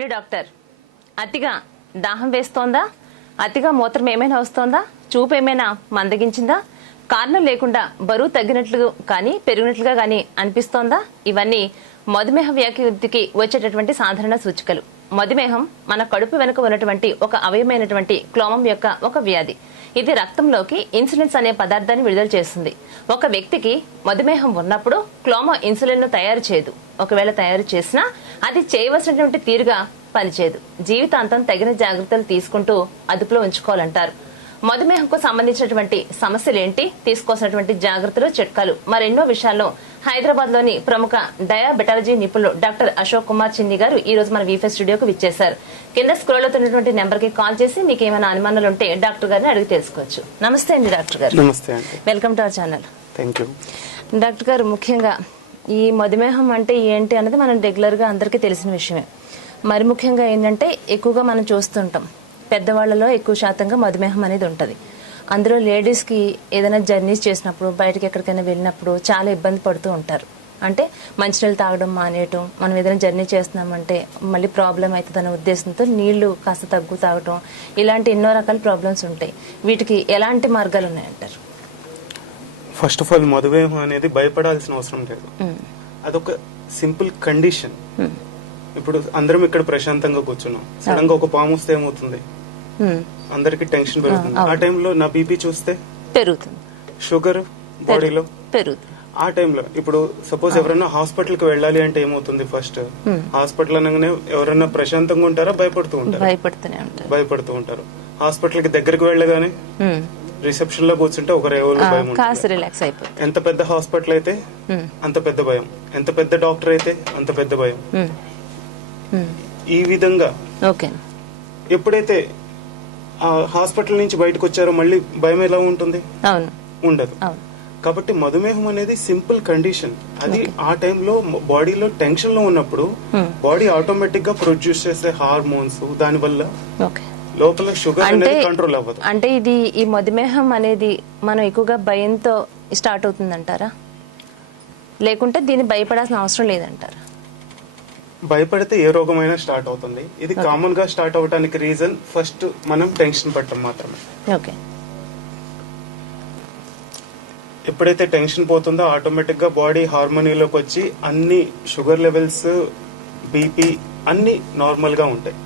ఏమి డాక్టర్, అతిగా దాహం వేస్తోందా? అతిగా మూత్రం ఏమైనా వస్తోందా? చూపు ఏమైనా మందగించిందా? కారణం లేకుండా బరువు తగ్గినట్లు కానీ పెరిగినట్లుగా కానీ అనిపిస్తోందా? ఇవన్నీ మధుమేహ వ్యాధికి వచ్చేటటువంటి సాధారణ సూచికలు. మధుమేహం మన కడుపు వెనుక ఉన్నటువంటి ఒక అవయమైనటువంటి క్లోమం యొక్క ఒక వ్యాధి. ఇది రక్తంలోకి ఇన్సులిన్స్ అనే పదార్థాన్ని విడుదల చేస్తుంది. ఒక వ్యక్తికి మధుమేహం ఉన్నప్పుడు క్లోమం ఇన్సులిన్ ను తయారు చేయదు. ఒకవేళ తయారు చేసినా అది చేయవలసినటువంటి తీరుగా పనిచేయదు. జీవితాంతం తగిన జాగ్రత్తలు తీసుకుంటూ అదుపులో ఉంచుకోవాలంటారు. మధుమేహంకు సంబంధించినటువంటి సమస్యలు ఏంటి, తీసుకోవాల్సినటువంటి జాగ్రత్తలు, చిట్కాలు, మరెన్నో విషయాల్లో హైదరాబాద్ లోని ప్రముఖ డయాబెటాలజీ నిపుణులు డాక్టర్ అశోక్ కుమార్ చిన్ని గారు ఈ రోజు మన వీఫే స్టూడియోకి విచ్చేశారు. కింద స్క్రోల్ అవుతున్నటువంటి నెంబర్ కి కాల్ చేసి మీకు ఏమైనా అనుమానాలు ఉంటే డాక్టర్ గారిని అడిగి తెలుసుకోవచ్చు. నమస్తే అండి డాక్టర్ గారు. నమస్తే అండి. Welcome to our channel. Thank you. Doctor గారు, ముఖ్యంగా ఈ మధుమేహం అంటే ఏంటి అన్నది మనం రెగ్యులర్ గా అందరికీ తెలిసిన విషయమే. మరి ముఖ్యంగా ఏంటంటే ఎక్కువగా మనం చూస్తుంటాం పెద్దవాళ్లలో ఎక్కువ శాతంగా మధుమేహం అనేది ఉంటుంది. అందులో లేడీస్కి ఏదైనా జర్నీస్ చేసినప్పుడు, బయటకి ఎక్కడికైనా వెళ్ళినప్పుడు చాలా ఇబ్బంది పడుతూ ఉంటారు. అంటే మంచినీళ్ళు తాగడం మానేయటం, మనం ఏదైనా జర్నీ చేస్తున్నామంటే మళ్ళీ ప్రాబ్లం అవుతుందనే ఉద్దేశంతో నీళ్లు కాస్త తగ్గు తాగటం, ఇలాంటి ఎన్నో రకాల ప్రాబ్లమ్స్ ఉంటాయి. వీటికి ఎలాంటి మార్గాలు ఉన్నాయంటారు? ఫస్ట్ ఆఫ్ ఆల్, మధుమేహం అనేది భయపడాల్సిన అవసరం లేదు. అదొక సింపుల్ కండిషన్. ఇప్పుడు అందరం ఇక్కడ ప్రశాంతంగా కూర్చున్నాం, సడన్ గా ఒక పాము వస్తే ఏమవుతుంది? అందరికి టెన్షన్ పెరుగుతుంది. ఆ టైంలో నా బీపీ చూస్తే పెరుగుతుంది, షుగర్ బాడీలో పెరుగుతుంది. ఆ టైంలో ఇప్పుడు సపోజ్ ఎవరైనా హాస్పిటల్ కి వెళ్ళాలి అంటే ఏమవుతుంది? ఫస్ట్ హాస్పిటల్ అనగానే ఎవరైనా ప్రశాంతంగా ఉంటారా? భయపడుతూ ఉంటారు. హాస్పిటల్ కి దగ్గరికి వెళ్ళగానే రిసెప్షన్ లో కూర్చుంటే ఒక రిలాక్స్ అయిపోతుంది. ఎంత పెద్ద హాస్పిటల్ అయితే అంత పెద్ద భయం, ఎంత పెద్ద డాక్టర్ అయితే అంత పెద్ద భయం. ఈ విధంగా ఎప్పుడైతే ఆ హాస్పిటల్ నుంచి బయటకు వచ్చారో మళ్ళీ భయం ఎలా ఉంటుంది? ఉండదు. కాబట్టి మధుమేహం అనేది సింపుల్ కండిషన్. అది ఆ టైంలో బాడీలో టెన్షన్ లో ఉన్నప్పుడు బాడీ ఆటోమేటిక్ గా ప్రొడ్యూస్ చేసే హార్మోన్స్, దాని వల్ల లోపల షుగర్ అనేది కంట్రోల్ అవ్వదు. అంటే ఇది ఈ మధుమేహం అనేది మనం ఎక్కువగా భయంతో స్టార్ట్ అవుతుందంటారా, లేకుంటే దీన్ని భయపడాల్సిన అవసరం లేదంటారా? భయపడితే ఏ రోగమైనా స్టార్ట్ అవుతుంది. ఇది కామన్ గా స్టార్ట్ అవడానికి రీజన్ ఫస్ట్ మనం టెన్షన్ పడటం మాత్రమే. ఎప్పుడైతే టెన్షన్ పోతుందో ఆటోమేటిక్ గా బాడీ హార్మోనీలోకి వచ్చి అన్ని షుగర్ లెవెల్స్, బీపీ అన్ని నార్మల్ గా ఉంటాయి.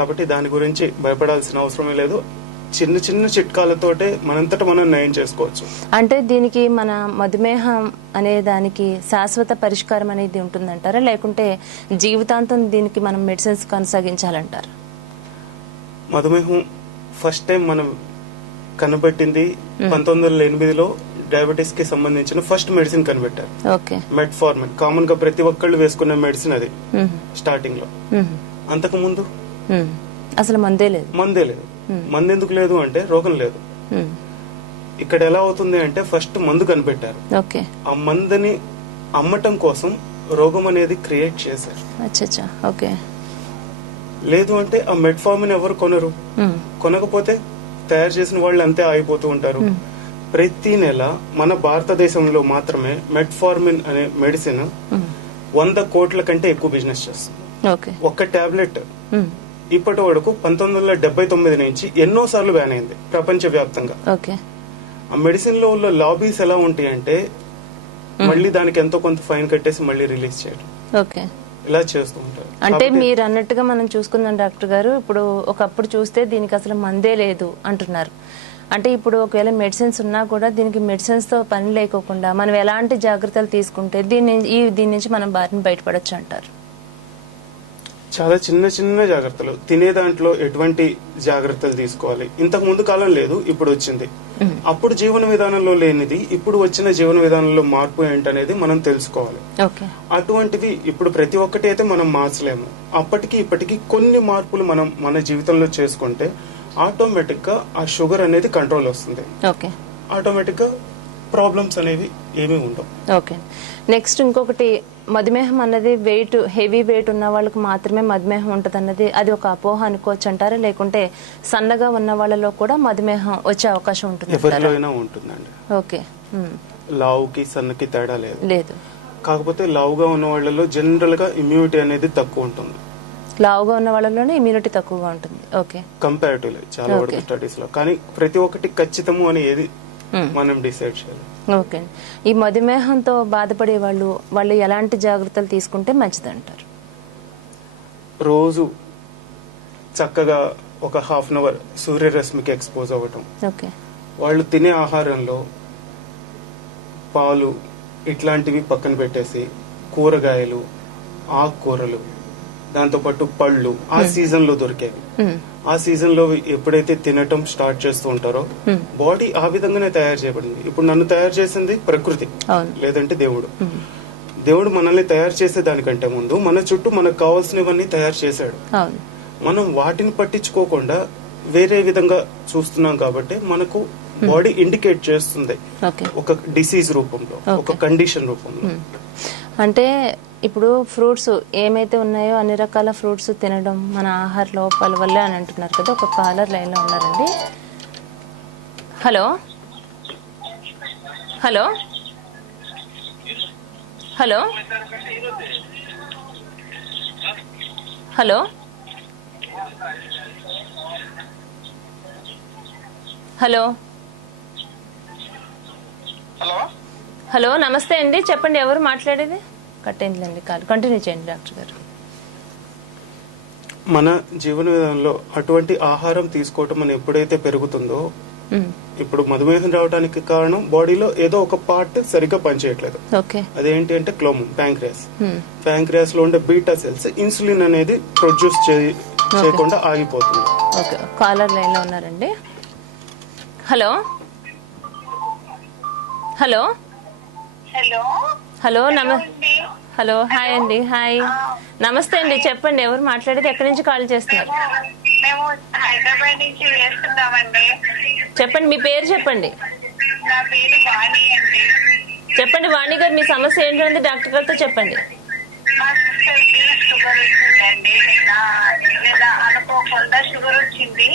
కాబట్టి దాని గురించి భయపడాల్సిన అవసరమే లేదు. చిన్న చిన్న చిట్కాలతోటే మనంతట మనం నయం చేసుకోవచ్చు. అంటే దీనికి మన మధుమేహం అనే దానికి శాశ్వత పరిష్కారం అనేది ఉంటుందంటారా, లేకుంటే జీవితాంతం దీనికి మనం మెడిసిన్స్ కొనసాగించాలంటారా? మధుమేహం ఫస్ట్ టైం మనం కనిపెట్టింది 1908లో డయాబెటీస్ కి సంబంధించిన ఫస్ట్ మెడిసిన్ కనిపెట్టారు. మెట్ఫార్మిన్. కామన్ గా ప్రతి ఒక్కళ్ళు వేసుకునే మెడిసిన్ అది స్టార్టింగ్ లో. అంతకు ముందు అసలు మందే లేదు. మందు ఎందుకు లేదు అంటే రోగం లేదు. ఇక్కడ ఎలా అవుతుంది అంటే ఫస్ట్ మందు కనిపెట్టారు. ఆ మందుని అమ్మటం కోసం రోగం అనేది క్రియేట్ చేశారు. లేదు అంటే ఆ మెట్ఫార్మిన్ ఎవరు కొనరు. కొనకపోతే తయారు చేసిన వాళ్ళు అంతే ఆగిపోతూ ఉంటారు. ప్రతి నెల మన భారతదేశంలో మాత్రమే మెట్ఫార్మిన్ అనే మెడిసిన్ 100 కోట్ల కంటే ఎక్కువ బిజినెస్ చేస్తుంది. ఒక్క టాబ్లెట్ ఇప్పటి వరకు 1979 నుంచి ఎన్నో సార్లు బ్యాన్ అయింది ప్రపంచ వ్యాప్తంగా. ఆ మెడిసిన్ లో ఉన్న లాబీస్ ఎలా ఉంటాయి అంటే మళ్ళీ దానికి ఎంతో కొంత ఫైన్ కట్టేసి మళ్ళీ రిలీజ్ చేయడం, ఇలా చేస్తూ ఉంటారు. అంటే మీరు అన్నట్టుగా మనం చూసుకుందాం డాక్టర్ గారు, ఇప్పుడు ఒకప్పుడు చూస్తే దీనికి అసలు మందే లేదు అంటున్నారు. అంటే ఇప్పుడు ఒకవేళ మెడిసిన్స్ ఉన్నా కూడా దీనికి మెడిసిన్స్ తో పని లేకోకుండా మనం ఎలాంటి జాగ్రత్తలు తీసుకుంటే దీని నుంచి మనం బారిన బయటపడొచ్చు అంటారు? చాలా చిన్న చిన్న జాగ్రత్తలు. తినే దాంట్లో ఎటువంటి జాగ్రత్తలు తీసుకోవాలి? ఇంతకు ముందు కాలం లేదు, ఇప్పుడు వచ్చింది. అప్పుడు జీవన విధానంలో లేనిది ఇప్పుడు వచ్చిన జీవన విధానంలో మార్పు ఏంటనేది మనం తెలుసుకోవాలి. అటువంటివి ఇప్పుడు ప్రతి ఒక్కటి అయితే మనం మార్చలేము. అప్పటికి ఇప్పటికి కొన్ని మార్పులు మనం మన జీవితంలో చేసుకుంటే ఆటోమేటిక్ గా ఆ షుగర్ అనేది కంట్రోల్ వస్తుంది. ఆటోమేటిక్ గా ప్రాబ్లమ్స్ అనేవి ఏమీ ఉండవు. నెక్స్ట్ ఇంకొకటి, మధుమేహం అన్నది హెవీ వెయిట్ ఉన్న వాళ్ళకి మాత్రమే మధుమేహం ఉంటది అన్నది అది ఒక అపోహ అనుకోవచ్చు అంటారా, లేకుంటే సన్నగా ఉన్న వాళ్ళలో కూడా మధుమేహం వచ్చే అవకాశం ఉంటుంది? ఎవరిలోనైనా ఉంటుందండి. లావుకి సన్నకి తేడా లేదు. కాకపోతే లావుగా ఉన్న వాళ్ళలో జనరల్ గా ఇమ్యూనిటీ అనేది తక్కువ ఉంటుంది. లావుగా ఉన్న వాళ్ళలోనే ఇమ్యూనిటీ తక్కువగా ఉంటుంది. ఓకే, కంపారిటివ్లీ చాలా వరకు స్టడీస్ లో. కానీ ప్రతి ఒక్కటి ఖచ్చితము అని ఏది మనం డిసైడ్ చేయాలి. ఓకే. ఈ మధుమేహంతో బాధపడే వాళ్ళు ఎలాంటి జాగ్రత్తలు తీసుకుంటే మంచిదంటారు? రోజు చక్కగా ఒక హాఫ్ అన్ అవర్ సూర్యరశ్మికి ఎక్స్పోజ్ అవ్వటం. ఓకే. వాళ్ళు తినే ఆహారంలో పాలు ఇట్లాంటివి పక్కన పెట్టేసి కూరగాయలు, ఆకుకూరలు, దాంతోపాటు పళ్ళు ఆ సీజన్ లో దొరికేవి, ఆ సీజన్ లో ఎప్పుడైతే తినటం స్టార్ట్ చేస్తూ ఉంటారో బాడీ ఆ విధంగానే తయారు చేయబడింది. ఇప్పుడు నన్ను తయారు చేసింది ప్రకృతి, లేదంటే దేవుడు. దేవుడు మనల్ని తయారు చేసే దానికంటే ముందు మన చుట్టూ మనకు కావాల్సినవన్నీ తయారు చేశాడు. మనం వాటిని పట్టించుకోకుండా వేరే విధంగా చూస్తున్నాం కాబట్టి మనకు బాడీ ఇండికేట్ చేస్తుంది ఒక డిసీజ్ రూపంలో, ఒక కండిషన్ రూపంలో. అంటే ఇప్పుడు ఫ్రూట్స్ ఏమైతే ఉన్నాయో అన్ని రకాల ఫ్రూట్స్ తినడం మన ఆహార లోపాల వల్ల అని అంటున్నారు కదా. ఒక కాలర్ లైన్ లో ఉన్నారండి. Hello hello hello hello hello hello నమస్తే అండి, చెప్పండి ఎవరు మాట్లాడేది? కట్ అయిందిలేండి కాల్, కంటిన్యూ చేయండి డాక్టర్ గారు. మన జీవన విధానంలో అటువంటి ఆహారం తీసుకోవటం మనం ఎప్పుడైతే పెరుగుతుందో, ఇప్పుడు మధుమేహం రావడానికి కారణం బాడీలో ఏదో ఒక పార్ట్ సరిగ్గా పనిచేయట్లేదు. అదేంటి అంటే క్లోమం, ప్యాంక్రియాస్. ప్యాంక్రియాస్ లో ఉండే బీటా సెల్స్ ఇన్సులిన్ అనేది ప్రొడ్యూస్ చేయకుండా ఆగిపోతుంది. ఓకే, కాలర్ లైన్ లో ఉన్నారండి. Hello hello hello hello hello hi అండి. హాయ్, నమస్తే అండి, చెప్పండి ఎవరు మాట్లాడేది, ఎక్కడి నుంచి కాల్ చేస్తున్నారు? మేము హైదరాబాద్ నుంచి చేస్తున్నామండి. చెప్పండి, మీ పేరు చెప్పండి. నా పేరు వాణి అండి. చెప్పండి వాణి గారు, మీ సమస్య ఏంటంటే డాక్టర్ గారితో చెప్పండి. మా సిస్టర్ కి షుగర్ వచ్చిందండి. నిన్న అనుకోకుండా షుగర్ వచ్చింది.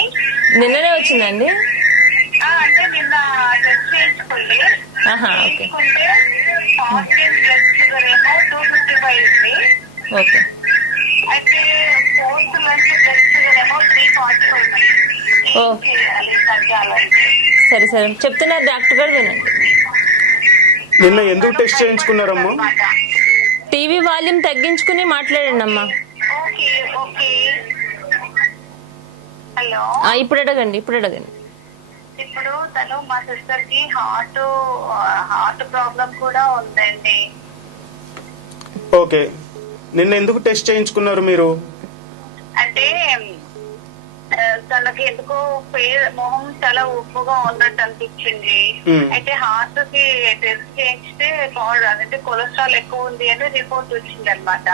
నిన్ననే వచ్చిందండి? అంటే నిన్న టెస్ట్ చేయించుకుంది. చేయించుకుంటే ఫాస్టింగ్ బ్లడ్ షుగర్ ఏమో 255 ఉంది. ఓకే. అయితే ఫోర్త్ లంచ్ బ్లడ్ షుగర్ ఏమో 340 ఉంది. సరే సరే చెప్తున్నారు డాక్టర్ గారు, వినండి. నిన్న ఎందుకు టెస్ట్ చేయించుకున్నారమ్మా? టీవీ వాల్యూమ్ తగ్గించుకుని మాట్లాడండి అమ్మా. హలో, ఇప్పుడు అడగండి, ఇప్పుడు అడగండి. ఇప్పుడు తను మా సిస్టర్ కి హార్ట్ ప్రాబ్లం కూడా ఉందండి. ఓకే, నిన్న ఎందుకు టెస్ట్ చేయించుకున్నారు మీరు? అంటే తనకి ఎందుకో మొహం చాలా ఉప్పుగా ఉన్నట్టు అనిపించింది. అయితే హార్ట్ కి టెస్ట్ చేయించితే అంటే కొలెస్ట్రాల్ ఎక్కువ ఉంది అని రిపోర్ట్ వచ్చింది అనమాట.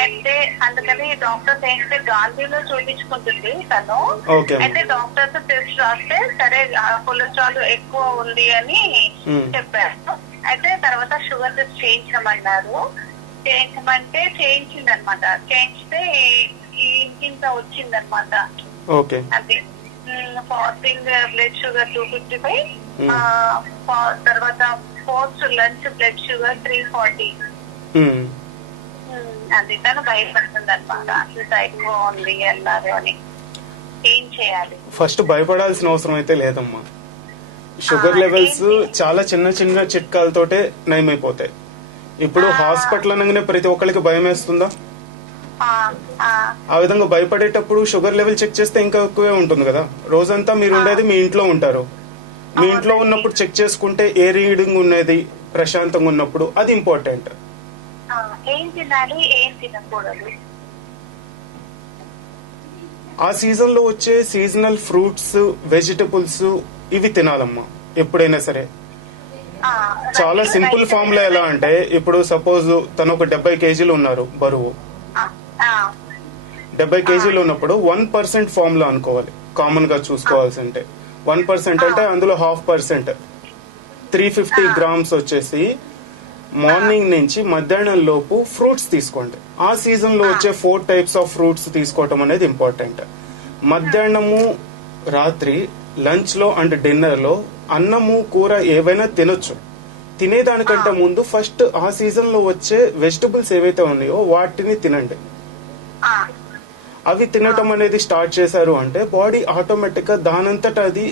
అయితే అందుకని డాక్టర్ చేస్తే గాంధీలో చూపించుకుంటుంది తను. అయితే డాక్టర్స్ టెస్ట్ రాస్తే సరే కొలెస్ట్రాల్ ఎక్కువ ఉంది అని చెప్పారు. అయితే తర్వాత షుగర్ టెస్ట్ చేయించమన్నారు. చేయించమంటే చేయించింది అనమాట. చేయించితే ఇంత వచ్చిందనమాట. అది ఫాస్టింగ్ బ్లడ్ షుగర్ 255, తర్వాత పోస్ట్ లంచ్ బ్లడ్ షుగర్ 340. అది తను భయపడుతుంది అనమాట. అంత ఎక్కువ ఉంది అన్నారు అని. ఏం చేయాలి? ఫస్ట్ భయపడాల్సిన అవసరం అయితే లేదమ్మా. షుగర్ లెవెల్స్ చాలా చిన్న చిన్న చిట్కాలతోటే నయమైపోతాయి. ఇప్పుడు హాస్పిటల్ అనగానే ప్రతి ఒక్కరికి భయం వేస్తుందా? ఆ విధంగా భయపడేటప్పుడు షుగర్ లెవెల్ చెక్ చేస్తే ఇంకా ఎక్కువే ఉంటుంది కదా. రోజంతా మీరు ఉండేది మీ ఇంట్లో ఉంటారు. మీ ఇంట్లో ఉన్నప్పుడు చెక్ చేసుకుంటే ఏ రీడింగ్ ఉన్నది ప్రశాంతంగా ఉన్నప్పుడు అది ఇంపార్టెంట్. ఆ సీజన్ లో వచ్చే సీజనల్ ఫ్రూట్స్, వెజిటబుల్స్ ఇవి తినాలమ్మా ఎప్పుడైనా సరే. చాలా సింపుల్ ఫార్ములా ఎలా అంటే, ఇప్పుడు సపోజ్ తను ఒక 70 kg ఉన్నారు బరువు. 70 kg ఉన్నప్పుడు 1% ఫార్ములా అనుకోవాలి. కామన్ గా చూసుకోవాల్సి అంటే 1% అంటే అందులో 0.5% 350 grams వచ్చేసి మార్నింగ్ నుంచి మధ్యాహ్నం లోపు ఫ్రూట్స్ తీసుకోండి. ఆ సీజన్ లో వచ్చే 4 types ఆఫ్ ఫ్రూట్స్ తీసుకోవటం అనేది ఇంపార్టెంట్. మధ్యాహ్నము, రాత్రి, లంచ్ లో అండ్ డిన్నర్ లో అన్నము, కూర ఏవైనా తినొచ్చు. తినేదానికంటే ముందు ఫస్ట్ ఆ సీజన్ లో వచ్చే వెజిటబుల్స్ ఏవైతే ఉన్నాయో వాటిని తినండి. అవి తినటం అనేది స్టార్ట్ చేశారు అంటే బాడీ ఆటోమేటిక్ గా దానంతట అది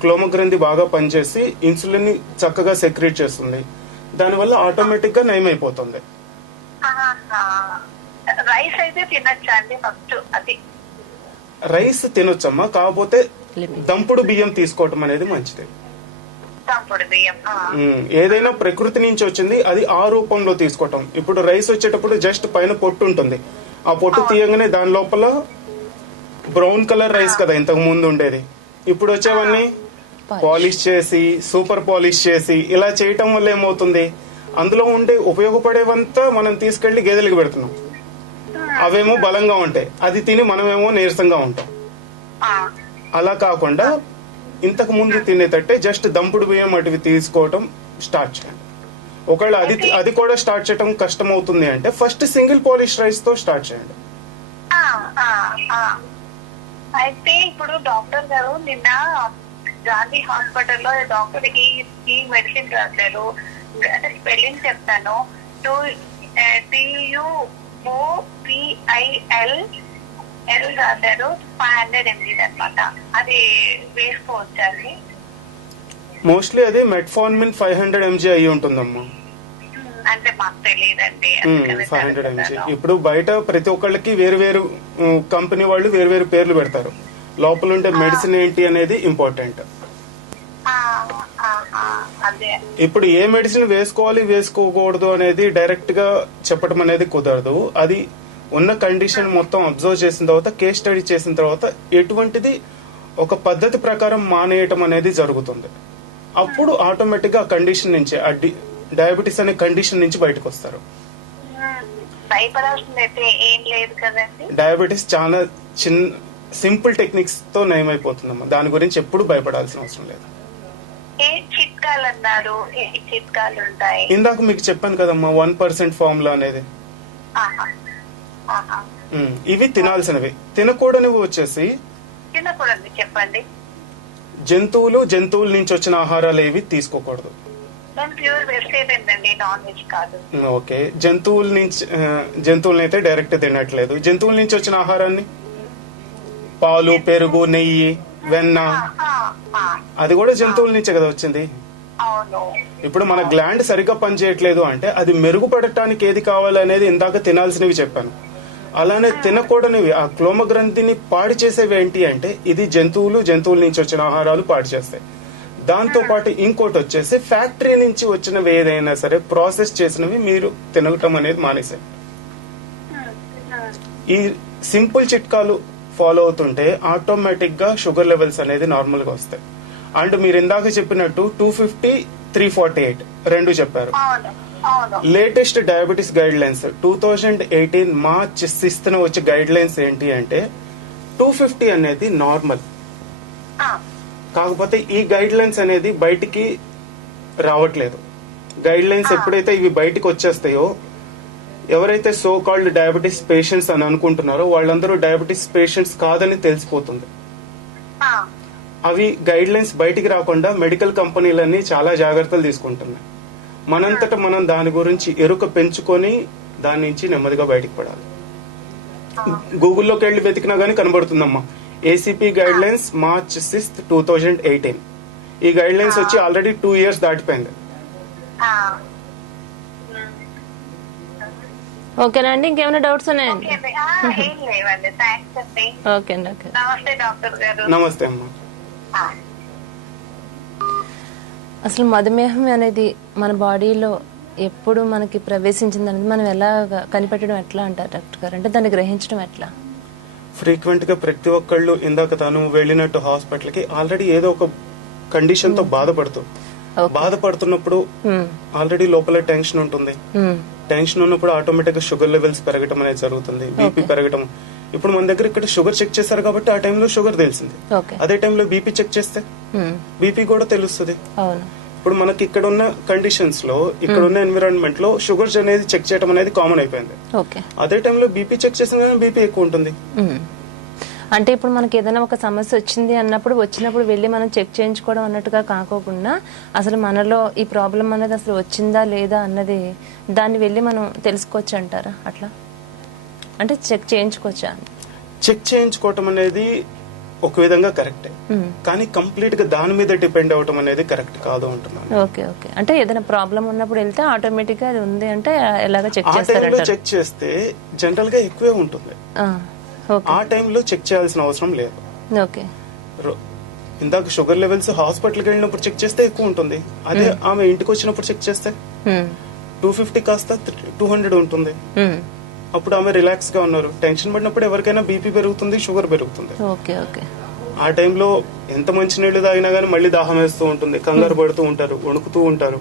క్లోమగ్రంథి బాగా పనిచేసి ఇన్సులిన్ ని చక్కగా సెక్రేట్ చేస్తుంది. దానివల్ల ఆటోమేటిక్ గా నయమైపోతుంది. రైస్ అయితే తినచ్చా అండి? ఫస్ట్ అది రైస్ తినొచ్చమ్మా, కాకపోతే దంపుడు బియ్యం తీసుకోవటం అనేది మంచిది. దంపుడు బియ్యం ఏదైనా ప్రకృతి నుంచి వచ్చింది అది ఆ రూపంలో తీసుకోవటం. ఇప్పుడు రైస్ వచ్చేటప్పుడు జస్ట్ పైన పొట్టు ఉంటుంది, ఆ పొట్టు తీయగానే దాని లోపల బ్రౌన్ కలర్ రైస్ కదా ఇంతకు ముందు ఉండేది. ఇప్పుడు వచ్చేవన్నీ పాలిష్ చేసి సూపర్ పాలిష్ చేసి ఇలా చేయటం వల్ల ఏమవుతుంది, అందులో ఉండే ఉపయోగపడేవంతా మనం తీసుకెళ్లి గేదెలకు పెడుతున్నాం. అవేమో బలంగా ఉంటాయి, అది తిని మనమేమో నీరసంగా ఉంటాం. అలా కాకుండా ఇంతకు ముందు తినేటట్టే జస్ట్ దంపుడు బియ్యం అటువి తీసుకోవటం స్టార్ట్ చేయండి. ఒకవేళ అది కూడా స్టార్ట్ చేయడం కష్టం అవుతుంది అంటే ఫస్ట్ సింగిల్ పాలిష్ రైస్ తో స్టార్ట్ చేయండి. అయితే ఇప్పుడు డాక్టర్ గారు నిన్న గాంధీ హాస్పిటల్లో డాక్టర్ ఈ మెడిసిన్ రాశారు, అంటే స్పెల్లింగ్ చెప్తాను. TUOPIL రాశారు, 500 mg అనమాట. అది వేసుకోవచ్చండి? మోస్ట్లీ అది మెట్ఫార్మిన్ 500 mg అయి ఉంటుందమ్మా. అంటే మాకు తెలియదండి. 500 mg ఇప్పుడు బయట ప్రతి ఒక్కళ్ళకి వేరు వేరు కంపెనీ వాళ్ళు వేరు వేరు పేర్లు పెడతారు. లోపల ఉండే మెడిసిన్ ఏంటి అనేది ఇంపార్టెంట్. ఇప్పుడు ఏ మెడిసిన్ వేసుకోవాలి వేసుకోకూడదు అనేది డైరెక్ట్ గా చెప్పడం అనేది కుదరదు. అది ఉన్న కండిషన్ మొత్తం అబ్జర్వ్ చేసిన తర్వాత, కేస్ స్టడీ చేసిన తర్వాత ఎటువంటిది ఒక పద్ధతి ప్రకారం మానేయటం అనేది జరుగుతుంది. అప్పుడు ఆటోమేటిక్ గా ఆ కండిషన్ నుంచి, ఆ డయాబెటీస్ అనే కండిషన్ నుంచి బయటకు వస్తారు. డయాబెటీస్ చాలా సింపుల్ టెక్నిక్స్ తో నయమైపోతుందమ్మా. దాని గురించి ఎప్పుడు భయపడాల్సిన అవసరం లేదు. ఇందాక మీకు చెప్పాను కదమ్మా 1% ఫార్ములా అనేది. ఇవి తినాల్సినవి. తినకూడనివి వచ్చేసి చెప్పండి. జంతువుల నుంచి వచ్చిన ఆహారాలు ఏవి తీసుకోకూడదు. ఓకే, జంతువులని అయితే డైరెక్ట్ తినట్లేదు. జంతువుల నుంచి వచ్చిన ఆహారాన్ని పాలు, పెరుగు, నెయ్యి, వెన్న, అది కూడా జంతువుల నుంచే కదా వచ్చింది. ఇప్పుడు మన గ్లాండ్ సరిగ్గా పనిచేయట్లేదు అంటే అది మెరుగుపడటానికి ఏది కావాలనేది ఇందాక తినాల్సినవి చెప్పాను. అలానే తినకూడనివి, ఆ క్లోమగ్రంథిని పాడు చేసేవి ఏంటి అంటే ఇది జంతువుల నుంచి వచ్చిన ఆహారాలు పాడు చేస్తాయి. దాంతో పాటు ఇంకోటి వచ్చేసి ఫ్యాక్టరీ నుంచి వచ్చినవి ఏదైనా సరే ప్రాసెస్ చేసినవి మీరు తినటం అనేది మానేసాయి. ఈ సింపుల్ చిట్కాలు ఫాలో అవుతుంటే ఆటోమేటిక్ గా షుగర్ లెవెల్స్ అనేది నార్మల్ గా వస్తాయి. అండ్ మీరు ఇందాక చెప్పినట్టు 250, 348 రెండు చెప్పారు. Latest diabetes guide lines 2018 March 6th వచ్చే గైడ్ లైన్స్ ఏంటి అంటే 250 అనేది నార్మల్. కాకపోతే ఈ గైడ్ లైన్స్ అనేది బయటికి రావట్లేదు. గైడ్ లైన్స్ ఎప్పుడైతే ఇవి బయటికి వచ్చేస్తాయో, ఎవరైతే సో కాల్డ్ డయాబెటీస్ పేషెంట్స్ అని అనుకుంటున్నారో వాళ్ళందరూ డయాబెటీస్ పేషెంట్స్ కాదని తెలిసిపోతుంది. అవి గైడ్ లైన్స్ బయటికి రాకుండా మెడికల్ కంపెనీలన్నీ చాలా జాగ్రత్తలు తీసుకుంటున్నాయి. మనంతట మనం దాని గురించి ఎరుక పెంచుకొని దాని నుంచి నెమ్మదిగా బయటికి పడాలి. గూగుల్లోకి వెళ్ళి వెతికినా గానీ కనబడుతుందమ్మా, ACP guidelines March 6th, 2018. ఈ గైడ్ లైన్స్ వచ్చి ఆల్రెడీ 2 years దాటిపోయింది. ఓకేనా అండి, ఇంకేమైనా డౌట్స్ ఉన్నాయండి? ఓకే అండి. ఓకే, నమస్తే అమ్మా. అసలు మధుమేహం అనేది మన బాడీలో ఎప్పుడు మనకి ప్రవేశించింది అనేది మనం ఎలా కనిపెట్టడం ఎట్లా అంటారు డాక్టర్ గారు? అంటే దాన్ని గ్రహించడం ఎట్లా? ఫ్రీక్వెంట్ గా ప్రతి ఒక్కళ్ళు ఇందాక తను వెళ్ళినట్టు హాస్పిటల్ కి ఆల్రెడీ ఏదో ఒక కండిషన్ తో బాధపడుతున్నప్పుడు ఆల్రెడీ లోపల టెన్షన్ ఉంటుంది. టెన్షన్ ఉన్నప్పుడు ఆటోమేటిక్ గా షుగర్ లెవెల్స్ పెరగటం అనేది జరుగుతుంది, బీపీ పెరగటం. ఇప్పుడు మన దగ్గర ఇక్కడ షుగర్ చెక్ చేశారు కాబట్టి ఆ టైంలో షుగర్ తెలిసింది. అదే టైంలో బీపీ చెక్ చేస్తే బీపీ కూడా తెలుస్తుంది. ఇప్పుడు మనకి ఇక్కడ ఉన్న కండిషన్స్ లో, ఇక్కడ ఉన్న ఎన్విరాన్మెంట్ లో షుగర్స్ అనేది చెక్ చేయడం అనేది కామన్ అయిపోయింది. అదే టైంలో బీపీ చెక్ చేసిన బీపీ ఎక్కువ ఉంటుంది. అంటే ఇప్పుడు మనకి ఏదైనా ఒక సమస్య వచ్చింది అన్నప్పుడు వచ్చినప్పుడు వెళ్ళి మనం చెక్ చేయించుకోవడం అన్నట్టుగా కాకోకుండా అసలు మనలో ఈ ప్రాబ్లం అనేది అసలు వచ్చిందా లేదా అన్నది దాన్ని వెళ్ళి మనం తెలుసుకోవచ్చు అంటారా? అట్లా అంటే చెక్ చేయించుకోవచ్చా? చెక్ చేయించుకోవటం అనేది ఒక విధంగా కరెక్టే, కానీ కంప్లీట్ గా దాని మీద డిపెండ్ అవటం అనేది కరెక్ట్ కాదు అంటున్నాను. ఓకే ఓకే, అంటే ఏదైనా ప్రాబ్లం ఉన్నప్పుడు వెళ్తే ఆటోమేటిక్ గా అది ఉంది అంటే ఎలాగ చెక్ ఆ టైంలో చేస్తారంటారు? చెక్ చేస్తే జనరల్ గా ఎక్కువే ఉంటుంది, ఆ టైంలో చెక్ చేయాల్సిన అవసరం లేదు. ఓకే, ఇందాక షుగర్ లెవెల్స్ హాస్పిటల్కి వెళ్ళినప్పుడు చెక్ చేస్తే ఎక్కువ ఉంటుంది, అదే ఆమె ఇంటికి వచ్చినప్పుడు చెక్ చేస్తే 250 కాస్త 200 ఉంటుంది. అప్పుడు ఆమె రిలాక్స్ గా ఉన్నారు. టెన్షన్ పడినప్పుడు ఎవరికైనా బీపీ పెరుగుతుంది, షుగర్ పెరుగుతుంది. ఓకే ఓకే, ఆ టైంలో ఎంత మంచి నీళ్లు తాగినా గానీ మళ్ళీ దాహం వేస్తూ ఉంటుంది, కంగారు పడుతూ ఉంటారు, వణుకుతూ ఉంటారు.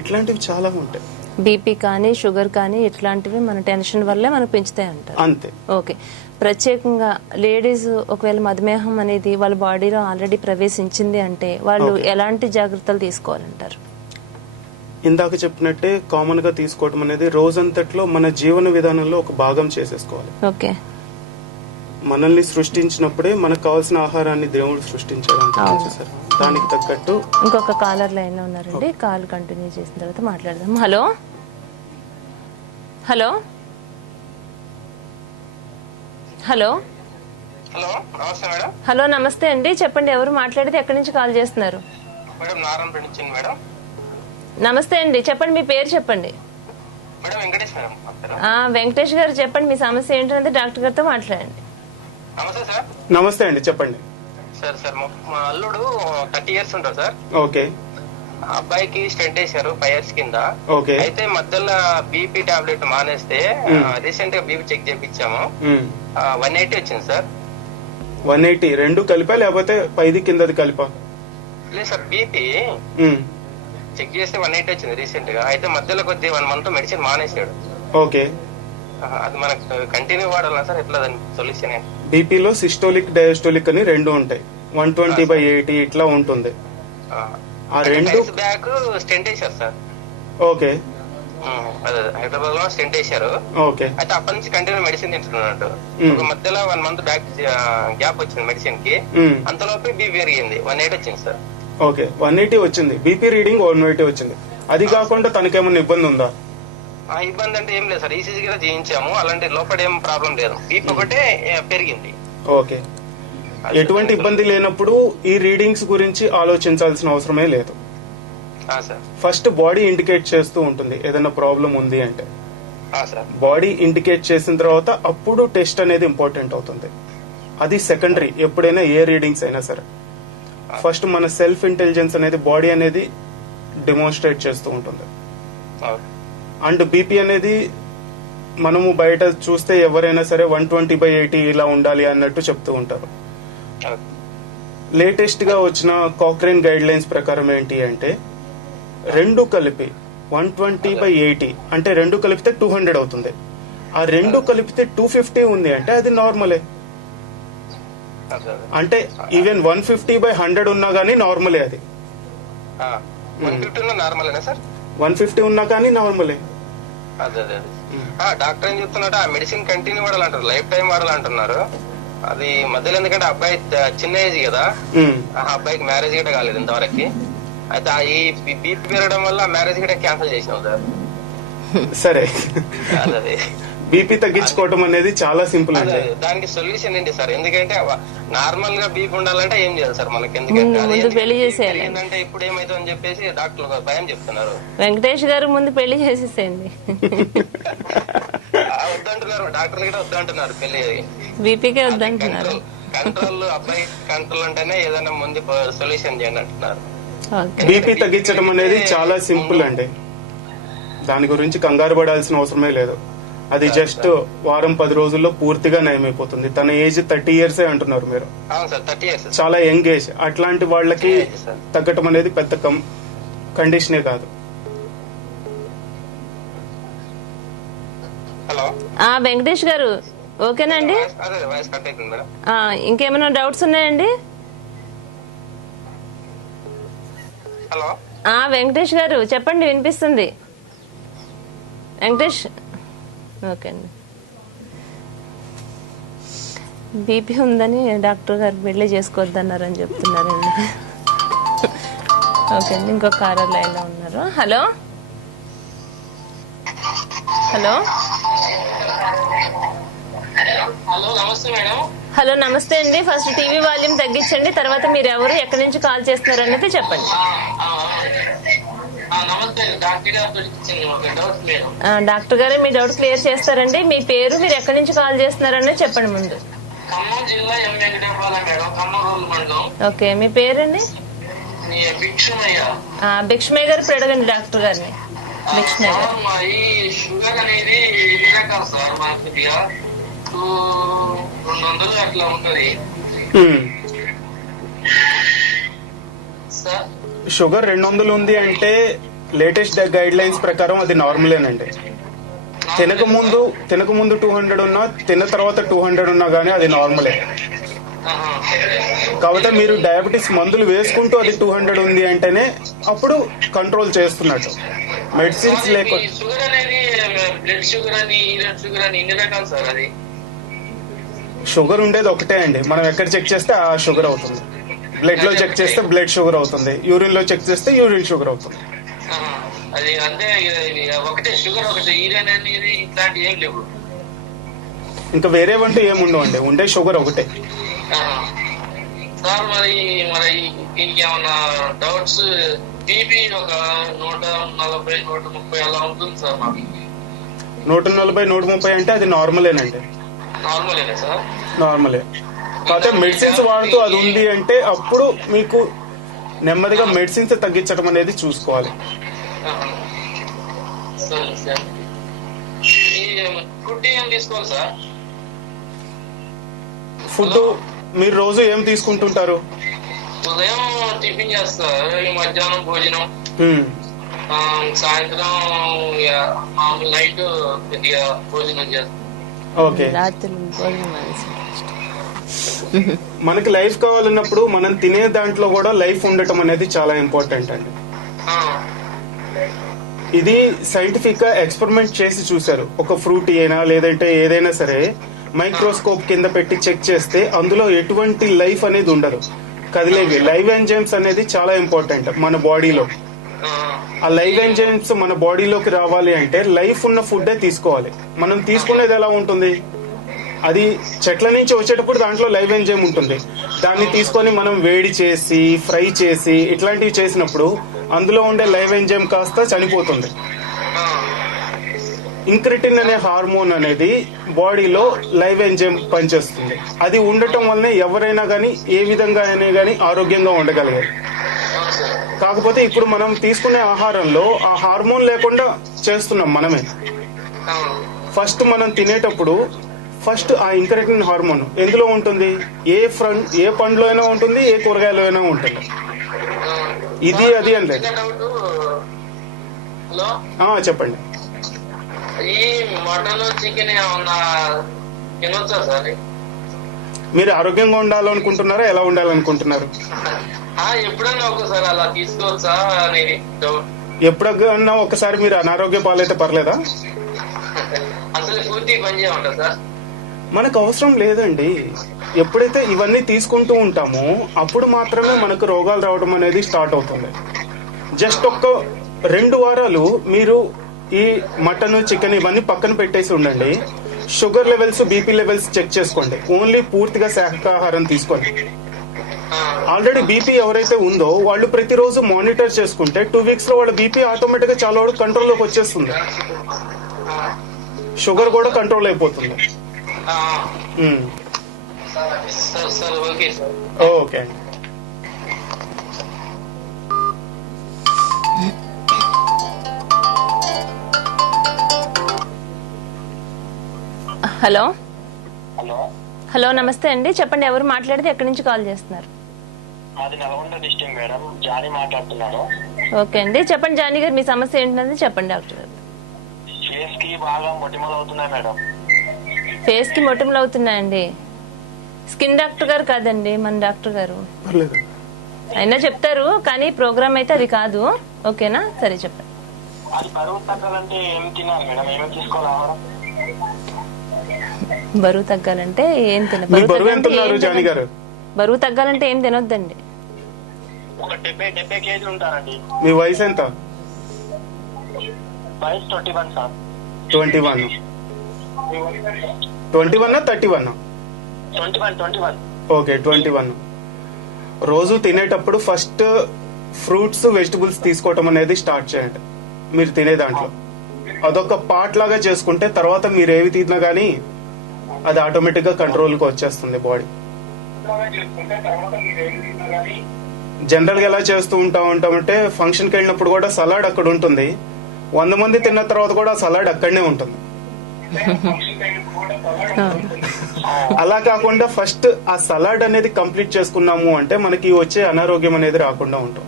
ఇట్లాంటివి చాలా ఉంటాయి. బీపీ కానీ షుగర్ కానీ ఇట్లాంటివి మన టెన్షన్ వల్లే మనకు పెంచుతాయి అంటారు. అంతే. ఓకే, ప్రత్యేకంగా లేడీస్ ఒకవేళ మధుమేహం అనేది వాళ్ళ బాడీలో ఆల్రెడీ ప్రవేశించింది అంటే వాళ్ళు ఎలాంటి జాగ్రత్తలు తీసుకోవాలంటారు? ఇందాక చెప్పినట్టే కామన్ గా తీసుకోవడం అనేది రోజంతట్లో మన జీవన విధానంలో ఒక భాగం చేసేసుకోవాలి. ఓకే, మనల్ని సృష్టించినప్పుడే మనకు కావాల్సిన ఆహారాన్ని దేవుడు సృష్టించాడు, దానికి తగ్గట్టు. ఇంకొక కాలర్ లైన్ లో ఉన్నారండి, కాల్ కంటిన్యూ చేసిన తర్వాత మాట్లాడదాం. హలో హలో హలో హలో, నమస్తే మేడం. హలో నమస్తే అండి, చెప్పండి ఎవరు మాట్లాడితే ఎక్కడి నుంచి కాల్ చేస్తున్నారు? మేడం నారాయణపేట నుంచి మేడం. నమస్తే అండి, చెప్పండి మీ పేరు చెప్పండి. Madam Venkatesh madam. వెంకటేష్ గారు చెప్పండి మీ సమస్య ఏంటంటే డాక్టర్ గారితో మాట్లాడండి. నమస్తే సార్. నమస్తే అండి, చెప్పండి. సార్ మా అల్లుడు 30 years ఉంటారు సార్. ఓకే. అబ్బాయికి స్టెంట్ వేశారు 5 years కింద. ఓకే. అయితే మధ్యలో బీపీ టాబ్లెట్ మానేస్తే రీసెంట్ గా బీపీ చెక్ చేయించాము, 180 వచ్చింది సార్. 180 రెండు కలిపా లేకపోతే పైది కిందది కలిపా? లేదు సార్, బీపీ చెక్ చేస్తే 180 వచ్చింది రీసెంట్ గా. అయితే మధ్యలో కొద్ది 1 month మెడిసిన్ మానేసాడు. ఓకే. అది మనకు కంటిన్యూ వాడాలా సార్, ఎట్లా దాని సొల్యూషన్? బీపీలో సిస్టోలిక్ డయాస్టోలిక్ అని రెండు ఉంటాయి, 120/80 ఇట్లా ఉంటుంది. ఆ రెండు బ్యాక్ స్టెంట్ వేశారు సార్. ఓకే. హైదరాబాద్ లో స్టెంట్ వేశారు. ఓకే. అయితే అప్పటి నుంచి కంటిన్యూ మెడిసిన్ తింటున్నట్టు. ఒక మధ్యలో 1 month బ్యాక్ గ్యాప్ వచ్చింది మెడిసిన్ కి, అంతలోపు బీపీ పెరిగింది 180 వచ్చింది సార్. ఓకే, 180 వచ్చింది, బీపీ రీడింగ్ 180 వచ్చింది. అది కాకుండా తనకేమన్నా ఇబ్బంది ఉందా? ఇబ్బంది అంటే ఏం లేదు సార్, ఈసీజీ కూడా చేయించాము, అలాంటి లోపల ఏం ప్రాబ్లం లేదు, బీపీ ఒకటే పెరిగింది. ఓకే, ఎటువంటి ఇబ్బంది లేనప్పుడు ఈ రీడింగ్స్ గురించి ఆలోచించాల్సిన అవసరమే లేదు. ఫస్ట్ బాడీ ఇండికేట్ చేస్తూ ఉంటుంది ఏదైనా ప్రాబ్లం ఉంది అంటే. బాడీ ఇండికేట్ చేసిన తర్వాత అప్పుడు టెస్ట్ అనేది ఇంపార్టెంట్ అవుతుంది. అది సెకండరీ, ఎప్పుడైనా ఏ రీడింగ్స్ అయినా సరే. ఫస్ట్ మన సెల్ఫ్ ఇంటెలిజెన్స్ అనేది బాడీ అనేది డెమోన్స్ట్రేట్ చేస్తూ ఉంటుంది. అండ్ బీపీ అనేది మనము బయట చూస్తే ఎవరైనా సరే 120/80 ఇలా ఉండాలి అన్నట్టు చెప్తూ ఉంటారు. లేటెస్ట్ గా వచ్చిన కాక్రేన్ గైడ్ లైన్స్ ప్రకారం ఏంటి అంటే రెండు కలిపి 120/80 అంటే రెండు కలిపితే 200 అవుతుంది. ఆ రెండు కలిపితే 250 ఉంది అంటే అది నార్మలే. అంటే ఈవెన్ 150/100 ఉన్నా గానీ నార్మలే. అది 150 ఉన్నా కానీ నార్మలే. డాక్టర్ ఏం చెప్తున్నట్టు ఆ మెడిసిన్ కంటిన్యూ వాడాలంటారు, లైఫ్ టైం వాడాలంటున్నారు. అది మధ్యలో ఎందుకంటే అబ్బాయి చిన్న ఏజ్ కదా, ఆ అబ్బాయికి మ్యారేజ్ కూడా కాలేదు ఇంతవరకు. అయితే ఈ బీపీ పెరగడం వల్ల మ్యారేజ్ కూడా క్యాన్సిల్ చేసినాం సార్. సరే, అదే బీపీ తగ్గించుకోవడం అనేది చాలా సింపుల్ అండి. దానికి సొల్యూషన్ ఏంటి సార్? ఎందుకంటే నార్మల్ గా బీపీ ఉండాలంటే ఏం చేయాలి సార్ మనకి? ఎందుకంటే ఏంటంటే ఇప్పుడు ఏమైతే అని చెప్పేసి డాక్టర్లు భయం చెప్తున్నారు. వెంకటేష్ గారు ముందు పెళ్లి చేసేసేయండి. వద్దంటున్నారు డాక్టర్లు కూడా, వద్దంటున్నారు పెళ్లి, బీపీకే వద్దంటున్నారు. కంట్రోల్ అబ్బాయి కంట్రోల్ అంటేనే ఏదైనా ముందు సొల్యూషన్ చేయండి అంటున్నారు. బీపీ తగ్గించడం అనేది చాలా సింపుల్ అండి, దాని గురించి కంగారు పడాల్సిన అవసరమే లేదు. అది జస్ట్ వారం 10 రోజుల్లో పూర్తిగా నయమైపోతుంది. తన ఏజ్ 30 years అంటున్నారు మీరు, చాలా యంగ్ ఏజ్. అట్లాంటి వాళ్ళకి తగ్గటం అనేది పెద్ద కండిషనే కాదు. హలో వెంకటేష్ గారు ఓకేనండి? ఇంకేమైనా డౌట్స్ ఉన్నాయండి? హలో వెంకటేష్ గారు చెప్పండి, వినిపిస్తుంది. వెంకటేష్ ఓకే అండి. బీపీ ఉందని డాక్టర్ గారు పెళ్లి చేసుకోవద్దన్నారని చెప్తున్నారండి. ఓకే అండి, ఇంకో కాలర్ లైన్ లో ఉన్నారు. హలో హలో హలో నమస్తే మేడం. హలో నమస్తే అండి. ఫస్ట్ టీవీ వాల్యూమ్ తగ్గించండి, తర్వాత మీరు ఎవరు ఎక్కడి నుంచి కాల్ చేస్తున్నారు అనేది చెప్పండి. నమస్తే డాక్టర్ గారు ఇచ్చింది ఒక డౌట్ లేదు. డాక్టర్ గారు మీ డౌట్ క్లియర్ చేస్తారండి. మీ పేరు, మీరు ఎక్కడి నుంచి కాల్ చేస్తున్నారనేది చెప్పండి ముందు. ఖమ్మం జిల్లా ఎం వెంకటేశ్వర మేడం, ఖమ్మం రోడ్డు మండలం. ఓకే, మీ పేరండి? భిక్షమయ్య. భిక్షమయ్య గారు ఇప్పుడు అడగండి డాక్టర్ గారిని. భిక్షమయ్య గారు, ఈ షుగర్ అనేది ఎన్ని రకాలు సార్? మాకు కొద్దిగా 200 అట్లా ఉంటది సార్. షుగర్ 200 ఉంది అంటే లేటెస్ట్ గైడ్ లైన్స్ ప్రకారం అది నార్మలేనండి. తినక ముందు 200 ఉన్నా, తిన్న తర్వాత 200 ఉన్నా గానీ అది నార్మలే. కాబట్టి మీరు డయాబెటీస్ మందులు వేసుకుంటూ అది 200 ఉంది అంటేనే అప్పుడు కంట్రోల్ చేస్తున్నట్టు. మెడిసిన్స్ లేకుండా షుగర్ అనేది బ్లడ్ షుగర్ అని, యూరిన్ షుగర్ అని ఎన్ని రకాలు సార్? అది షుగర్ ఉండేది ఒకటే అండి. మనం ఎక్కడ చెక్ చేస్తే ఆ షుగర్ అవుతుంది. బ్లడ్ లో చెక్ చేస్తే బ్లడ్ షుగర్ అవుతుంది, యూరిన్ లో చెక్ చేస్తే యూరిన్ షుగర్ అవుతుంది. అది అంటే ఒకటే షుగర్, ఒకటే యూరిన్ అనేది ఇట్లాంటి ఏం లేవు. ఇంకా వేరేవంటూ ఏముండవండి, ఉండే షుగర్ ఒకటే. సార్ మరి దీనికి ఏమన్నా డౌట్స్? బీపీ ఒక 140, 130 అలా ఉంటుంది సార్ మాకు. 140, 130 అంటే అది నార్మలేనండి. నార్మలేనా సార్? నార్మలే. కాకపోతే మెడిసిన్స్ వాడుతూ అది ఉంది అంటే అప్పుడు మీకు నెమ్మదిగా మెడిసిన్స్ తగ్గించడం అనేది చూసుకోవాలి. సరే సార్. ఫుడ్ ఏం తీసుకోవాలి సార్? ఫుడ్ మీరు రోజు ఏం తీసుకుంటుంటారు? ఉదయం టిఫిన్ చేస్తారు, మధ్యాహ్నం భోజనం, సాయంత్రం మామూలు నైట్ కొద్దిగా భోజనం చేస్తారు. ఓకే. మనకి లైఫ్ కావాలన్నప్పుడు మనం తినే దాంట్లో కూడా లైఫ్ ఉండటం అనేది చాలా ఇంపార్టెంట్ అండి. ఇది సైంటిఫిక్ గా ఎక్స్పెరిమెంట్ చేసి చూసారు. ఒక ఫ్రూట్ అయినా లేదంటే ఏదైనా సరే మైక్రోస్కోప్ కింద పెట్టి చెక్ చేస్తే అందులో ఎటువంటి లైఫ్ అనేది ఉండదు. కదిలేవి లైవ్ ఎంజైమ్స్ అనేది చాలా ఇంపార్టెంట్ మన బాడీలో. ఆ లైవ్ ఎంజైమ్స్ మన బాడీలోకి రావాలి అంటే లైఫ్ ఉన్న ఫుడ్డే తీసుకోవాలి. మనం తీసుకునేది ఎలా ఉంటుంది? అది చెట్ల నుంచి వచ్చేటప్పుడు దాంట్లో లైవ్ ఎంజైమ్ ఉంటుంది. దాన్ని తీసుకొని మనం వేడి చేసి ఫ్రై చేసి ఇట్లాంటివి చేసినప్పుడు అందులో ఉండే లైవ్ ఎంజైమ్ కాస్త చనిపోతుంది. ఇంక్రిటిన్ అనే హార్మోన్ అనేది బాడీలో లైవ్ ఎంజైమ్ పనిచేస్తుంది. అది ఉండటం వల్లనే ఎవరైనా గానీ ఏ విధంగా అయినా గానీ ఆరోగ్యంగా ఉండగలిగారు. కాకపోతే ఇప్పుడు మనం తీసుకునే ఆహారంలో ఆ హార్మోన్ లేకుండా చేస్తున్నాం మనమే. ఫస్ట్ మనం తినేటప్పుడు ఫస్ట్ ఆ ఇంక్రిటిన్ హార్మోన్ ఎందులో ఉంటుంది? ఏ పండ్లో అయినా ఉంటుంది, ఏ కూరగాయలో అయినా ఉంటుంది. ఇది అది అని లేదు. చెప్పండి. ఈ మటన్ చికెన్ ఏమన్నా తినొచ్చా సార్? మీరు ఆరోగ్యంగా ఉండాలనుకుంటున్నారా, ఎలా ఉండాలనుకుంటున్నారు? ఎప్పుడన్నా ఒకసారి అలా తీసుకోవచ్చా అనేది డౌట్. ఎప్పుడన్నా ఒకసారి మీరు అనారోగ్య పాలైతే పర్లేదా? అసలు పూర్తి పని చేయమంటారా సార్? మనకు అవసరం లేదండి. ఎప్పుడైతే ఇవన్నీ తీసుకుంటూ ఉంటామో అప్పుడు మాత్రమే మనకు రోగాలు రావడం అనేది స్టార్ట్ అవుతుంది. జస్ట్ ఒక్క 2 వారాలు మీరు ఈ మటన్ చికెన్ ఇవన్నీ పక్కన పెట్టేసి ఉండండి. Sugar levels, BP levels check చేసుకోండి. ఓన్లీ పూర్తిగా శాకాహారం తీసుకోండి. ఆల్రెడీ బీపీ ఎవరైతే ఉందో వాళ్ళు ప్రతిరోజు మానిటర్ చేసుకుంటే 2 వీక్స్ లో వాళ్ళ బీపీ ఆటోమేటిక్ గా చాలా వరకు కంట్రోల్లోకి వచ్చేస్తుంది. షుగర్ కూడా కంట్రోల్ అయిపోతుంది. ఓకే అండి. హలో హలో హలో నమస్తే అండి. చెప్పండి, ఎవరు మాట్లాడితే ఎక్కడి నుంచి కాల్ చేస్తున్నారు? మాది నల్గొండ డిస్ట్రిక్ట్ మేడం, జానీ మాట్లాడుతున్నాను. ఓకే అండి, చెప్పండి జానీ గారు, మీ సమస్య ఏంటనేది చెప్పండి డాక్టర్ గారు. ఫేస్ కి బాగా మొటిమలు అవుతున్నాయి మేడం. ఫేస్ కి మొటిమలు అవుతున్నాయండి? స్కిన్ డాక్టర్ గారు కాదండి, మన డాక్టర్ గారు అయినా చెప్తారు, కానీ ప్రోగ్రామ్ అయితే అది కాదు. ఓకేనా? సరే చెప్పండి. అది బరువు తగ్గాలంటే ఏం తినాలి మేడం? ఏమేమి తీసుకోవాలి? బరువు తగ్గాలంటే ఏం తినాలి? బరువు తగ్గాలంటే ఏం తినొద్దండి. ఒక 70 కేజీలు ఉంటారండి. మీ వయసు ఎంత? వయసు 21 సార్. 21. 21 31? 21. ఓకే, 21. రోజు తినేటప్పుడు ఫస్ట్ ఫ్రూట్స్ వెజిటబుల్స్ తీసుకోవటం అనేది స్టార్ట్ చేయండి మీరు తినే దాంట్లో. అదొక పార్ట్ లాగా చేసుకుంటే తర్వాత మీరు ఏవి తిన్నా గానీ అది ఆటోమేటిక్ గా కంట్రోల్కి వచ్చేస్తుంది బాడీ. జనరల్ గా ఎలా చేస్తూ ఉంటామంటే ఫంక్షన్కి వెళ్ళినప్పుడు కూడా సలాడ్ అక్కడ ఉంటుంది, 100 మంది తిన్న తర్వాత కూడా సలాడ్ అక్కడనే ఉంటుంది. అలా కాకుండా ఫస్ట్ ఆ సలాడ్ అనేది కంప్లీట్ చేసుకున్నాము అంటే మనకి వచ్చే అనారోగ్యం అనేది రాకుండా ఉంటాం.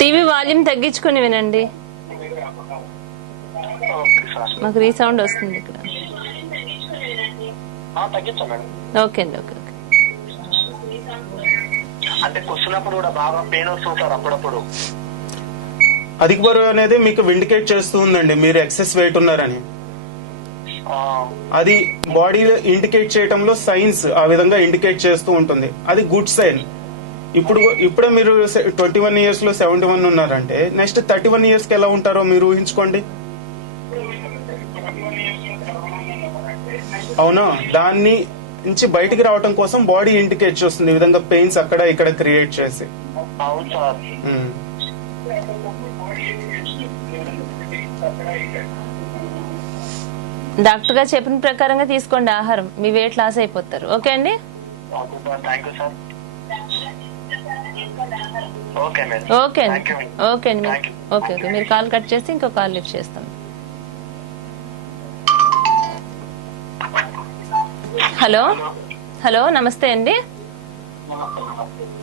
టీవీ వాల్యూమ్ తగ్గించుకుని వినండి, మాకు రీసౌండ్ వస్తుంది ఇక్కడ. ఓకే అండి, ఓకే. అంటే కూర్చున్నప్పుడు కూడా బాగా పెయిన్ వస్తుంటారు అప్పుడప్పుడు. అధిక బరువు అనేది మీకు ఇండికేట్ చేస్తూ ఉందండి మీరు ఎక్సెస్ వెయిట్ ఉన్నారని. అది బాడీలో ఇండికేట్ చేయటంలో సైన్స్ ఆ విధంగా ఇండికేట్ చేస్తూ ఉంటుంది, అది గుడ్ సైన్. ఇప్పుడే మీరు 21 years లో 71 ఉన్నారంటే నెక్స్ట్ 31 years కి ఎలా ఉంటారో మీరు ఊహించుకోండి. అవునా? దాన్ని నుంచి బయటికి రావటం కోసం బాడీ ఇండికేట్ చేస్తుంది ఈ విధంగా పెయిన్స్ అక్కడ ఇక్కడ క్రియేట్ చేసి. డాక్టర్ గారు చెప్పిన ప్రకారంగా తీసుకోండి ఆహారం, మీ వెయిట్ లాస్ అయిపోతారు. ఓకే అండి, ఓకే అండి, ఓకే అండి. ఓకే, మీరు కాల్ కట్ చేసి ఇంకో కాల్ లిఫ్ట్ చేస్తాం. హలో హలో, నమస్తే అండి,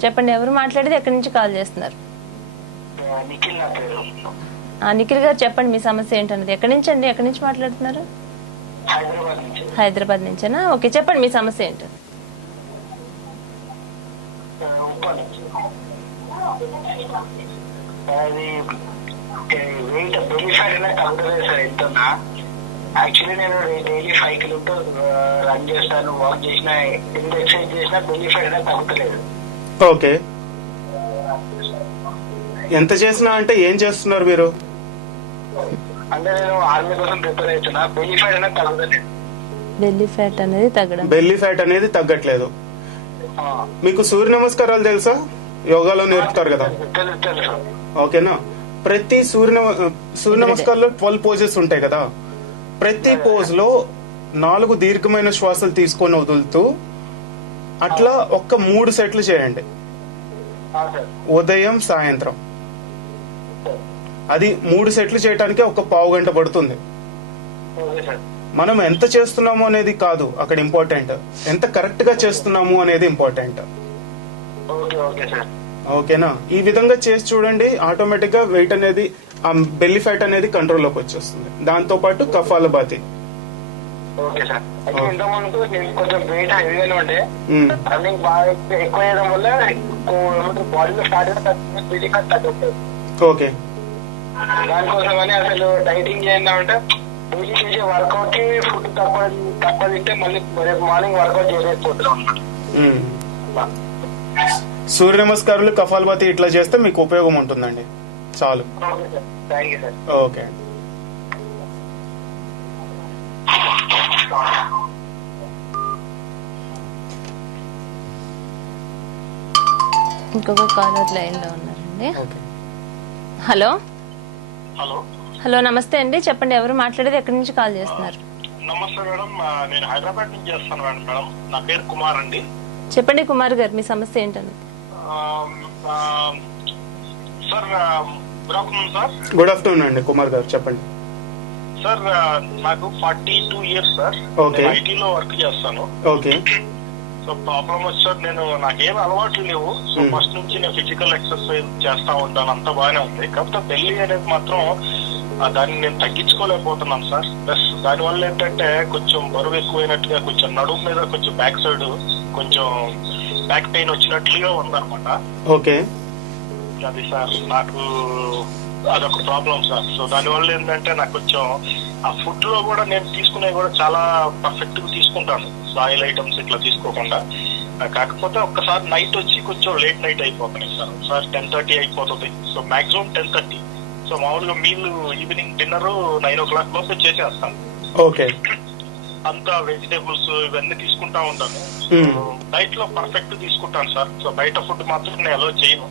చెప్పండి ఎవరు మాట్లాడేది, ఎక్కడి నుంచి కాల్ చేస్తున్నారు? నిఖిల్ గారు చెప్పండి మీ సమస్య ఏంటన్నది. ఎక్కడి నుంచి అండి, ఎక్కడి నుంచి మాట్లాడుతున్నారు? హైదరాబాద్ నుంచేనా? ఓకే, చెప్పండి మీ సమస్య ఏంటో. యాక్చువల్లీ నేను డైలీ 5 kilometers రన్ చేస్తాను, వాక్ చేసిన, ఎంత ఎక్సర్సైజ్ చేసినా బెల్లీ ఫ్యాట్ అనేది తగ్గుతలేదు. ఓకే, ఎంత చేసినా అంటే ఏం చేస్తున్నారు మీరు? అంటే నేను ఆర్మీ కోసం ప్రిపేర్ అవుతున్నా, బెల్లీ ఫ్యాట్ అనేది తగ్గుతలేదు. బెల్లీ ఫ్యాట్ అనేది తగ్గడం, బెల్లీ ఫ్యాట్ అనేది తగ్గట్లేదు. మీకు సూర్య నమస్కారాలు తెలుసా? యోగాలో నేర్పుతారు కదా. ఓకేనా? ప్రతి సూర్య నమస్కారాల్లో 12 poses ఉంటాయి కదా. ప్రతి పోజ్ లో 4 దీర్ఘమైన శ్వాసలు తీసుకొని వదులుతూ అట్లా 3 సెట్లు చేయండి, ఉదయం సాయంత్రం. అది 3 సెట్లు చేయడానికి 1/4 గంట పడుతుంది. మనం ఎంత చేస్తున్నాము అనేది కాదు అక్కడ ఇంపార్టెంట్, ఎంత కరెక్ట్ గా చేస్తున్నాము అనేది ఇంపార్టెంట్. ఓకేనా? ఈ విధంగా చేసి చూడండి, ఆటోమేటిక్ గా వెయిట్ అనేది, ఆ బెల్లీ ఫ్యాట్ అనేది కంట్రోల్ లోకి వచ్చేస్తుంది. దాంతో పాటు కపాలభాతి. Okay sir. అయితే ఇంతకుముందు నేను కొంచెం వెయిట్ హెవీగానే ఉండే, రన్నింగ్ బాగా ఎక్కువ చేయడం వల్ల బాడీలో స్టార్ట్ అయిన బెల్లీ ఫ్యాట్ తగ్గట్లేదు. ఓకే, దానికోసం అని అసలు డైటింగ్ చేద్దామంటే డైలీ చేసే వర్కౌట్ కి ఫుడ్ తక్కువ తింటే మళ్ళీ రేపు మార్నింగ్ వర్కౌట్ చేయలేకపోతున్నాం అన్నమాట. సూర్య నమస్కారాలు, కపాలభాతి ఇట్లా చేస్తే మీకు ఉపయోగం ఉంటుందండి. చాలు. ఓకే. ఇంకొక కాలర్ లైన్ లో ఉన్నారండి. హలో హలో హలో, నమస్తే అండి, చెప్పండి ఎవరు మాట్లాడేది, ఎక్కడి నుంచి కాల్ చేస్తున్నారు? నమస్తే మేడం, నేను హైదరాబాద్ నుంచి చేస్తాను మేడం. నా పేరు కుమార్ అండి. చెప్పండి కుమార్ గారు, మీ సమస్య ఏంటన్నది. Sir good afternoon sir. Good afternoon అండి కుమార్ గారు, చెప్పండి సార్. నాకు 42 years సార్. ఐటీలో వర్క్ చేస్తాను. ఓకే. సో ప్రాబ్లం వచ్చి సార్, నాకేం అలవాట్లు లేవు. సో ఫస్ట్ నుంచి నేను ఫిజికల్ ఎక్సర్సైజ్ చేస్తా ఉంటాను, అంతా బాగానే ఉంది. కాకపోతే బెల్లీ అనేది మాత్రం దాన్ని నేను తగ్గించుకోలేకపోతున్నాను సార్. ప్లస్ దానివల్ల ఏంటంటే కొంచెం బరువు ఎక్కువైనట్టుగా, కొంచెం నడుము మీద కొంచెం బ్యాక్ సైడ్ కొంచెం బ్యాక్ పెయిన్ వచ్చినట్లుగా ఉందన్నమాట. ఓకే. అది సార్ నాకు అదొక ప్రాబ్లం సార్. సో దానివల్ల ఏంటంటే నాకు కొంచెం ఆ ఫుడ్ లో కూడా నేను తీసుకునేవి కూడా చాలా పర్ఫెక్ట్ గా తీసుకుంటాను, ఆయిల్ ఐటమ్స్ ఇట్లా తీసుకోకుండా. కాకపోతే ఒక్కసారి నైట్ వచ్చి కొంచెం లేట్ నైట్ అయిపోతున్నాయి సార్. ఒకసారి 10:30 అయిపోతుంది. So maximum 10:30. సో మామూలుగా మీల్ ఈవినింగ్ డిన్నర్ 9 o'clock లోపే చేసేస్తాను. ఓకే. అంతా వెజిటేబుల్స్ ఇవన్నీ తీసుకుంటా ఉంటాను. డైట్ లో పర్ఫెక్ట్ తీసుకుంటాను సార్. సో బయట ఫుడ్ మాత్రం నేను అలో చేయను.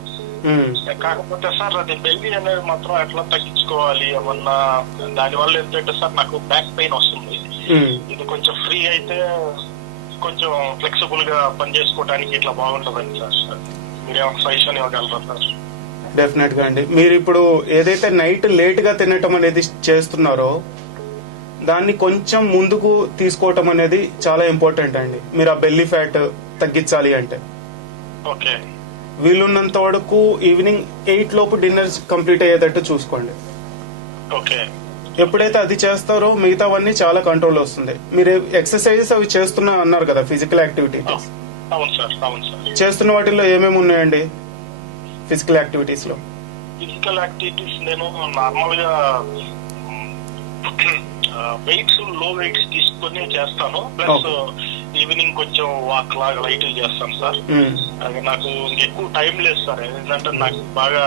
కాకపోతే సార్ అది బెల్లి అనేది మాత్రం ఎట్లా తగ్గించుకోవాలి ఏమన్నా, దాని వల్ల ఏంటంటే సార్ నాకు బ్యాక్ పెయిన్ వస్తుంది. ఇది కొంచెం ఫ్రీ అయితే కొంచెం ఫ్లెక్సిబుల్ గా పని చేసుకోవడానికి ఇట్లా బాగుంటదండి సార్. మీరేమైనా సజెషన్ ఇవ్వగలరా సార్? డెఫినెట్ గా అండి. మీరు ఇప్పుడు ఏదైతే నైట్ లేట్ గా తినటం అనేది చేస్తున్నారో దాన్ని కొంచెం ముందుకు తీసుకోవటం అనేది చాలా ఇంపార్టెంట్ అండి. మీరు ఆ బెల్లీ ఫ్యాట్ తగ్గించాలి అంటే ఓకే, వీలున్నంత వరకు ఈవినింగ్ 8 లోపు డిన్నర్ కంప్లీట్ అయ్యేటట్టు చూసుకోండి. ఓకే. ఎప్పుడైతే అది చేస్తారో మిగతావన్నీ చాలా కంట్రోల్ వస్తుంది. మీరు ఎక్సర్సైజెస్ అవి చేస్తున్నా అన్నారు కదా, ఫిజికల్ యాక్టివిటీస్. అవును సార్, అవును సార్. చేస్తున్న వాటిల్లో ఏమేమి ఉన్నాయండి ఫిజికల్ యాక్టివిటీస్ లో? ఫిజికల్ యాక్టివిటీస్ నేను నార్మల్ గా వెయిట్స్ లో వెయిట్స్ తీసుకొని చేస్తాను. ప్లస్ ఈవినింగ్ కొంచెం వాక్ లాగా లైట్ చేస్తాను సార్. అది నాకు ఎక్కువ టైం లేదు సార్. ఏంటంటే నాకు బాగా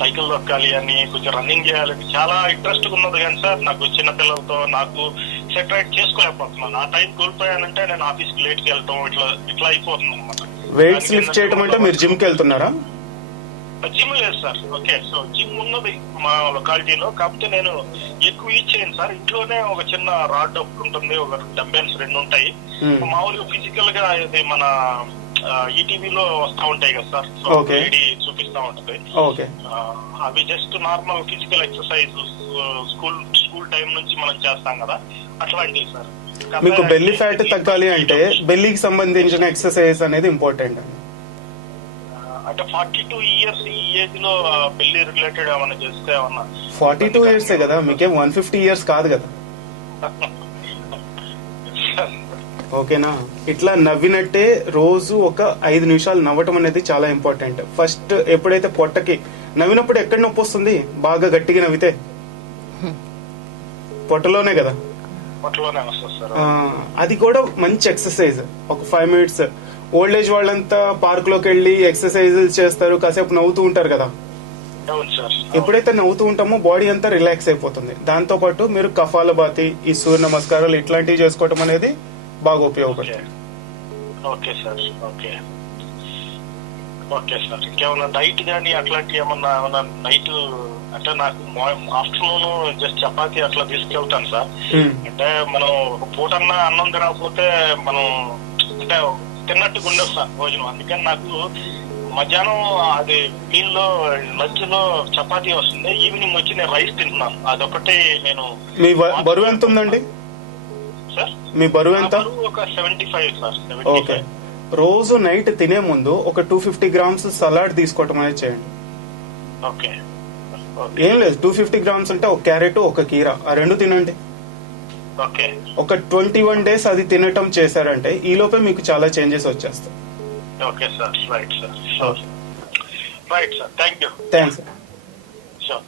సైకిల్ దొక్కాలి అని, కొంచెం రన్నింగ్ చేయాలని చాలా ఇంట్రెస్ట్ ఉన్నది. కానీ సార్ నాకు చిన్నపిల్లలతో నాకు సెపరేట్ చేసుకోలేకపోతున్నాను. ఆ టైం కోల్పోయానంటే నేను ఆఫీస్ కి లేట్ కి వెళ్తాం, ఇట్లా అయిపోతుంది అనమాట. వెయిట్స్ లిఫ్ట్ చేయడం అంటే మీరు జిమ్ కి వెళ్తున్నారా? జిమ్ లేదు సార్. ఓకే, సో జిమ్ ఉన్నది మా లొకాలిటీలో. కాకపోతే నేను ఎక్కువ యూజ్ చేయను సార్. ఇంట్లోనే ఒక చిన్న రాడ్ ఒకటి ఉంటుంది, ఒక డంబెల్స్ 2 ఉంటాయి. మామూలుగా ఫిజికల్ గా ఇది మన ఈటీవీలో వస్తా ఉంటాయి కదా సార్, సో లేడీ చూపిస్తా ఉంటది. అవి just normal physical exercise school time నుంచి మనం చేస్తాం కదా, అట్లాంటివి సార్. మీకు బెల్లీ ఫ్యాట్ తగ్గాలి అంటే బెల్లీకి సంబంధించిన ఎక్సర్సైజ్ అనేది ఇంపార్టెంట్. అంటే 42 ఇయర్స్ ఈ ఏజ్ లో బెల్లీ రిలేటెడ్ ఏమన్నా చేస్తే ఏమన్నా? 42 ఇయర్స్ కదా, మీకేం 150 ఇయర్స్ కాదు కదా. ఓకేనా? ఇట్లా నవ్వినట్టే రోజు ఒక 5 నిమిషాలు నవ్వటం అనేది చాలా ఇంపార్టెంట్. ఫస్ట్ ఎప్పుడైతే పొట్టకి నవ్వినప్పుడు ఎక్కడ నొప్పి వస్తుంది? బాగా గట్టిగా నవ్వితే పొట్టలోనే కదా. అది కూడా మంచి ఎక్సర్సైజ్. ఒక 5 మినిట్స్ ఓల్డ్ ఏజ్ వాళ్ళంతా పార్క్ లోకి వెళ్లి ఎక్సర్సైజ్ చేస్తారు, కాసేపు నవ్వుతూ ఉంటారు కదా. ఎప్పుడైతే నవ్వుతూ ఉంటామో బాడీ అంతా రిలాక్స్ అయిపోతుంది. దాంతో పాటు మీరు కపాలభాతి, ఈ సూర్య నమస్కారాలు ఇట్లాంటివి చేసుకోవటం అనేది బాగా ఉపయోగపడుతుంది. Okay sir, okay okay sir. ఇంకేమన్నా డైట్ గానీ అట్లాంటి ఏమన్నా నైట్ అంటే నాకు ఆఫ్టర్నూన్ జస్ట్ చపాతీ అట్లా తీసుకెళ్తాను సార్. అంటే మనం ఒక పూటన్నా అన్నం తినకపోతే మనం అంటే తిన్నట్టుగా ఉండదు సార్ భోజనం. అందుకని నాకు మధ్యాహ్నం అది మీల్ లో లంచ్ లో చపాతీ వస్తుంది, ఈవినింగ్ వచ్చి నేను రైస్ తింటున్నాను. అదొకటి నేను. మీ బరువు ఎంత ఉందండి సార్? మీ బరువు ఎంత? ఒక 75 సార్. ఓకే. రోజు నైట్ తినే ముందు ఒక 250 గ్రామ్స్ సలాడ్ తీసుకోవటం అనేది చేయండి. ఓకే. ఏం లేదు, 250 గ్రామ్స్ అంటే ఒక క్యారెట్, ఒక కీరా, ఆ 2 తినండి. ఓకే. ఒక 21 డేస్ అది తినటం చేశారంటే ఈ లోపే మీకు చాలా చేంజెస్ వచ్చేస్తాయి. Okay sir, right sir. Right sir, thank you. Thanks.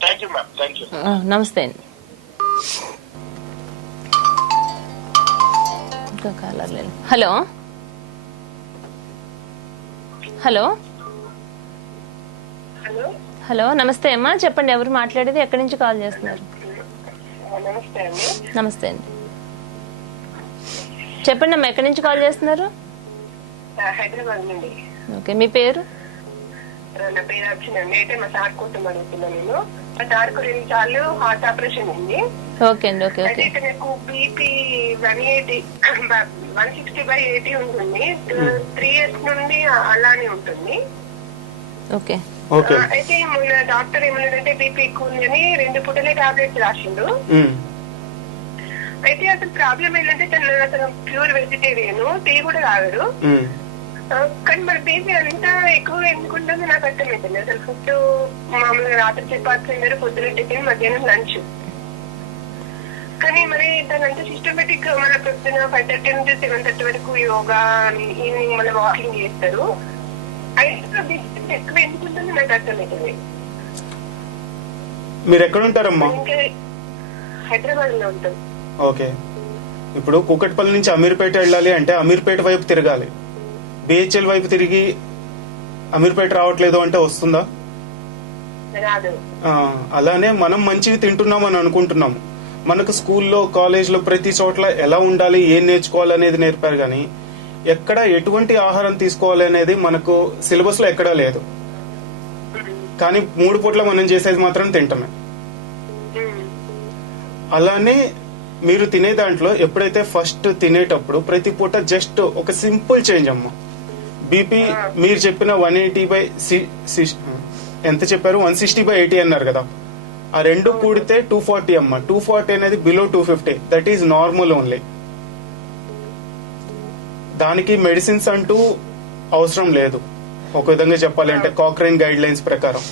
Thank you ma'am, thank you. నమస్తే అండి. హలో హలో హలో, నమస్తే అమ్మా, చెప్పండి ఎవరు మాట్లాడేది, ఎక్కడి నుంచి కాల్ చేస్తున్నారు? నమస్తే అండి, చెప్పండి అమ్మా, ఎక్కడి నుంచి కాల్ చేస్తున్నారు? హైదరాబాద్ నుండి. ఓకే, మీ పేరు? నా పేరు వచ్చిందండి. అయితే మా సార్ కోసం అడుగుతున్నా నేను. మా సార్కు 2 సార్లు హార్ట్ ఆపరేషన్ ఉంది. ఓకే అండి. Okay okay. అయితే నాకు బీపీ 160/80 ఉంటుంది. 3 years నుండి అలానే ఉంటుంది. Okay okay. అయితే మొన్న డాక్టర్ ఏమన్నాడంటే బీపీ ఎక్కువ ఉందని 2 పూటలే టాబ్లెట్స్ రాసిండు. అయితే అసలు ప్రాబ్లం ఏంటంటే తను అసలు ప్యూర్ వెజిటేరియన్, టీ కూడా తాగడు. కానీ మన బీపీ అంతా ఎక్కువ ఎందుకుంటుందో నాకు అర్థమవుతుంది. అసలు ఫుడ్ మామూలుగా రాత్రి చపాతీ తిన్నారు, పొద్దున టిఫిన్, మధ్యాహ్నం లంచ్. కానీ మరి తనంతా సిస్టమేటిక్ గా మన పొద్దున 5:30 నుంచి 7:30 వరకు యోగా, ఈవినింగ్ మళ్ళీ వాకింగ్ చేస్తారు. అయితే ఎక్కువ ఎందుకుంటుందో నాకు అర్థమవుతుంది. మీరు ఎక్కడ ఉంటారమ్మా? ఇంకా హైదరాబాద్ లో ఉంటాం. ఓకే. ఇప్పుడు కూకట్పల్లి నుంచి అమీర్పేట వెళ్ళాలి అంటే అమీర్పేట వైపు తిరగాలి. బిహెచ్ఎల్ వైపు తిరిగి అమీర్పేట రావట్లేదు అంటే వస్తుందా? రాదు. అలానే మనం మంచివి తింటున్నాం అని అనుకుంటున్నాము, మనకు స్కూల్లో కాలేజ్లో ప్రతి చోట్ల ఎలా ఉండాలి, ఏం నేర్చుకోవాలి అనేది నేర్పారు, కానీ ఎక్కడ ఎటువంటి ఆహారం తీసుకోవాలి అనేది మనకు సిలబస్ లో ఎక్కడా లేదు. కానీ 3 పూట్ల మనం చేసేది మాత్రం తింటమే. అలానే మీరు తినే దాంట్లో ఎప్పుడైతే ఫస్ట్ తినేటప్పుడు ప్రతి పూట జస్ట్ ఒక సింపుల్ చేంజ్ అమ్మ. బీపీ మీరు చెప్పిన 180/60 ఎంత చెప్పారు, 160/80 అన్నారు కదా, ఆ రెండు కూడితే 240 అమ్మ. 240 అనేది below 250, that is normal only. దానికి మెడిసిన్స్ అంటూ అవసరం లేదు ఒక విధంగా చెప్పాలి అంటే, కాక్రైన్ గైడ్ లైన్స్ ప్రకారం.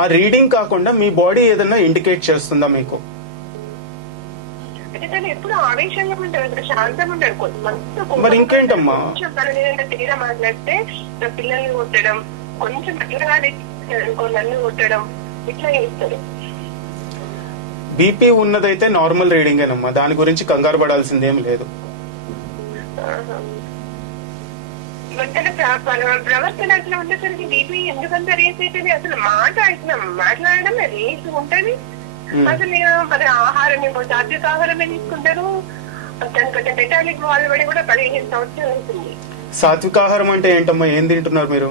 ఆ రీడింగ్ కాకుండా మీ బాడీ ఏదన్నా ఇండికేట్ చేస్తుందా మీకు? ఎప్పుడు ఆవేశంగా ఉంటారు, శాంతంగా ఉంటారు. మరి ఇంకేంటమ్మా, తీరా మాట్లాడితే పిల్లల్ని కొట్టడం, కొంచెం నన్ను కొట్టడం, ఇట్లా చేస్తారు. బీపీ ఉన్నదైతే నార్మల్ రీడింగ్ ఏనమ్మా, దాని గురించి కంగారు పడాల్సిందేం లేదు. ప్రవర్తన అట్లా ఉండేసరికి బీపీ ఎందుకంత రేస్ అవుతుంది? అసలు మాట్లాడడం రేస్ ఉంటది. అసలు మరి ఆహారం సాత్విక ఆహారమే తీసుకుంటారు. దానికంటే మెటాలిక్ వాళ్ళు పడి కూడా 15 సంవత్సరాలు అవుతుంది. సాత్విక ఆహారం అంటే ఏంటమ్మా, ఏం తింటున్నారు మీరు?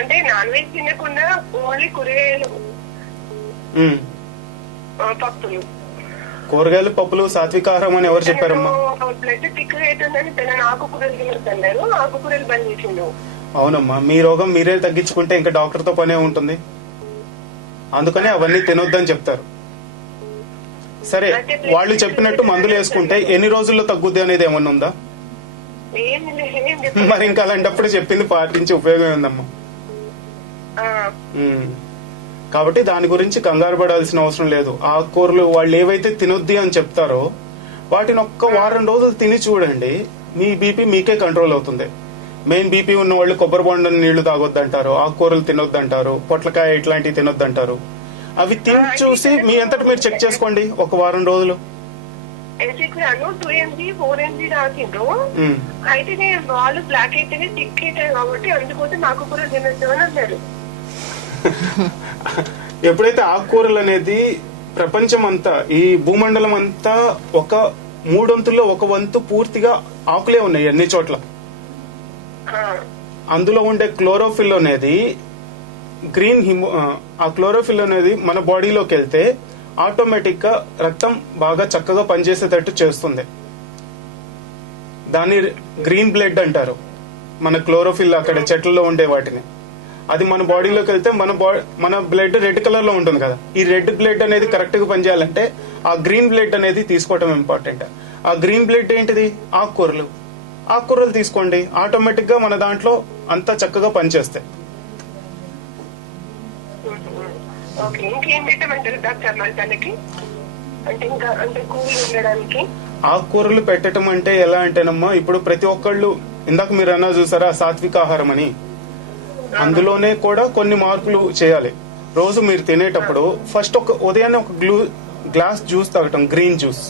అంటే నాన్ వెజ్ తినకుండా ఓన్లీ కూరగాయలు, పప్పులు. కూరగాయలు పప్పులు సాత్విక ఆహారం అని ఎవరు చెప్పారమ్మా? బ్లడ్ థిక్ అవుతుందని తన ఆకుకూరలు తినొద్దన్నారు, ఆకుకూరలు బంద్ చేసిండు. అవునమ్మా, మీ రోగం మీరే తగ్గించుకుంటే ఇంకా డాక్టర్ తో పనే ఉంటుంది, అందుకనే అవన్నీ తినొద్దని చెప్తారు. సరే, వాళ్ళు చెప్పినట్టు మందులు వేసుకుంటే ఎన్ని రోజుల్లో తగ్గుద్ది అనేది ఏమన్నా ఉందా? మరి ఇంకా అలాంటప్పుడు చెప్పింది పాటించి ఉపయోగం ఉందమ్మా. కాబట్టి దాని గురించి కంగారు పడాల్సిన అవసరం లేదు. ఆకుకూరలు వాళ్ళు ఏవైతే తినొద్ది అని చెప్తారో వాటిని ఒక్క వారం రోజులు తిని చూడండి, మీ బీపీ మీకే కంట్రోల్ అవుతుంది. మెయిన్ బీపీ ఉన్న వాళ్ళు కొబ్బరి బొండం నీళ్లు తాగొద్దంటారు, ఆకుకూరలు తినొద్దంటారు, పొట్లకాయ ఇట్లాంటివి తినొద్దంటారు. అవి తిని చూసి మీ అంతటి మీరు చెక్ చేసుకోండి ఒక వారం రోజులు. 2 mg 4 mg రాసిండ్రు. అయితే వాళ్ళు బ్లాక్ అయితేనే టిక్ అవుతాయి కాబట్టి అందుకోసం ఆకుకూరలు తినొద్దు అని అన్నారు. ఎప్పుడైతే ఆకుకూరలు అనేది ప్రపంచం అంతా, ఈ భూమండలం అంతా ఒక 3/4 ఒక వంతు పూర్తిగా ఆకులే ఉన్నాయి అన్ని చోట్ల. అందులో ఉండే క్లోరోఫిల్ అనేది ఆ క్లోరోఫిల్ అనేది మన బాడీలోకి వెళ్తే ఆటోమేటిక్ గా రక్తం బాగా చక్కగా పనిచేసేటట్టు చేస్తుంది. దాన్ని గ్రీన్ బ్లడ్ అంటారు. మన క్లోరోఫిల్ అక్కడ చెట్లలో ఉండే వాటిని, అది మన బాడీలోకి వెళ్తే మన బ్లడ్ రెడ్ కలర్ లో ఉంటుంది కదా. ఈ రెడ్ బ్లడ్ అనేది కరెక్ట్ గా పనిచేయాలంటే ఆ గ్రీన్ బ్లడ్ అనేది తీసుకోవటం ఇంపార్టెంట్. ఆ గ్రీన్ బ్లడ్ ఏంటిది? ఆకుకూరలు తీసుకోండి, ఆటోమేటిక్ గా మన దాంట్లో అంతా చక్కగా పనిచేస్తాయి. ఆకుకూరలు పెట్టడం అంటే ఎలా అంటేనమ్మా, ఇప్పుడు ప్రతి ఒక్కళ్ళు ఇందాక మీరు అన్నా చూసారా సాత్విక ఆహారం అని, అందులోనే కూడా కొన్ని మార్పులు చేయాలి. రోజు మీరు తినేటప్పుడు ఫస్ట్ ఉదయాన్నే ఒక గ్లాస్ జ్యూస్ తాగటం, గ్రీన్ జ్యూస్.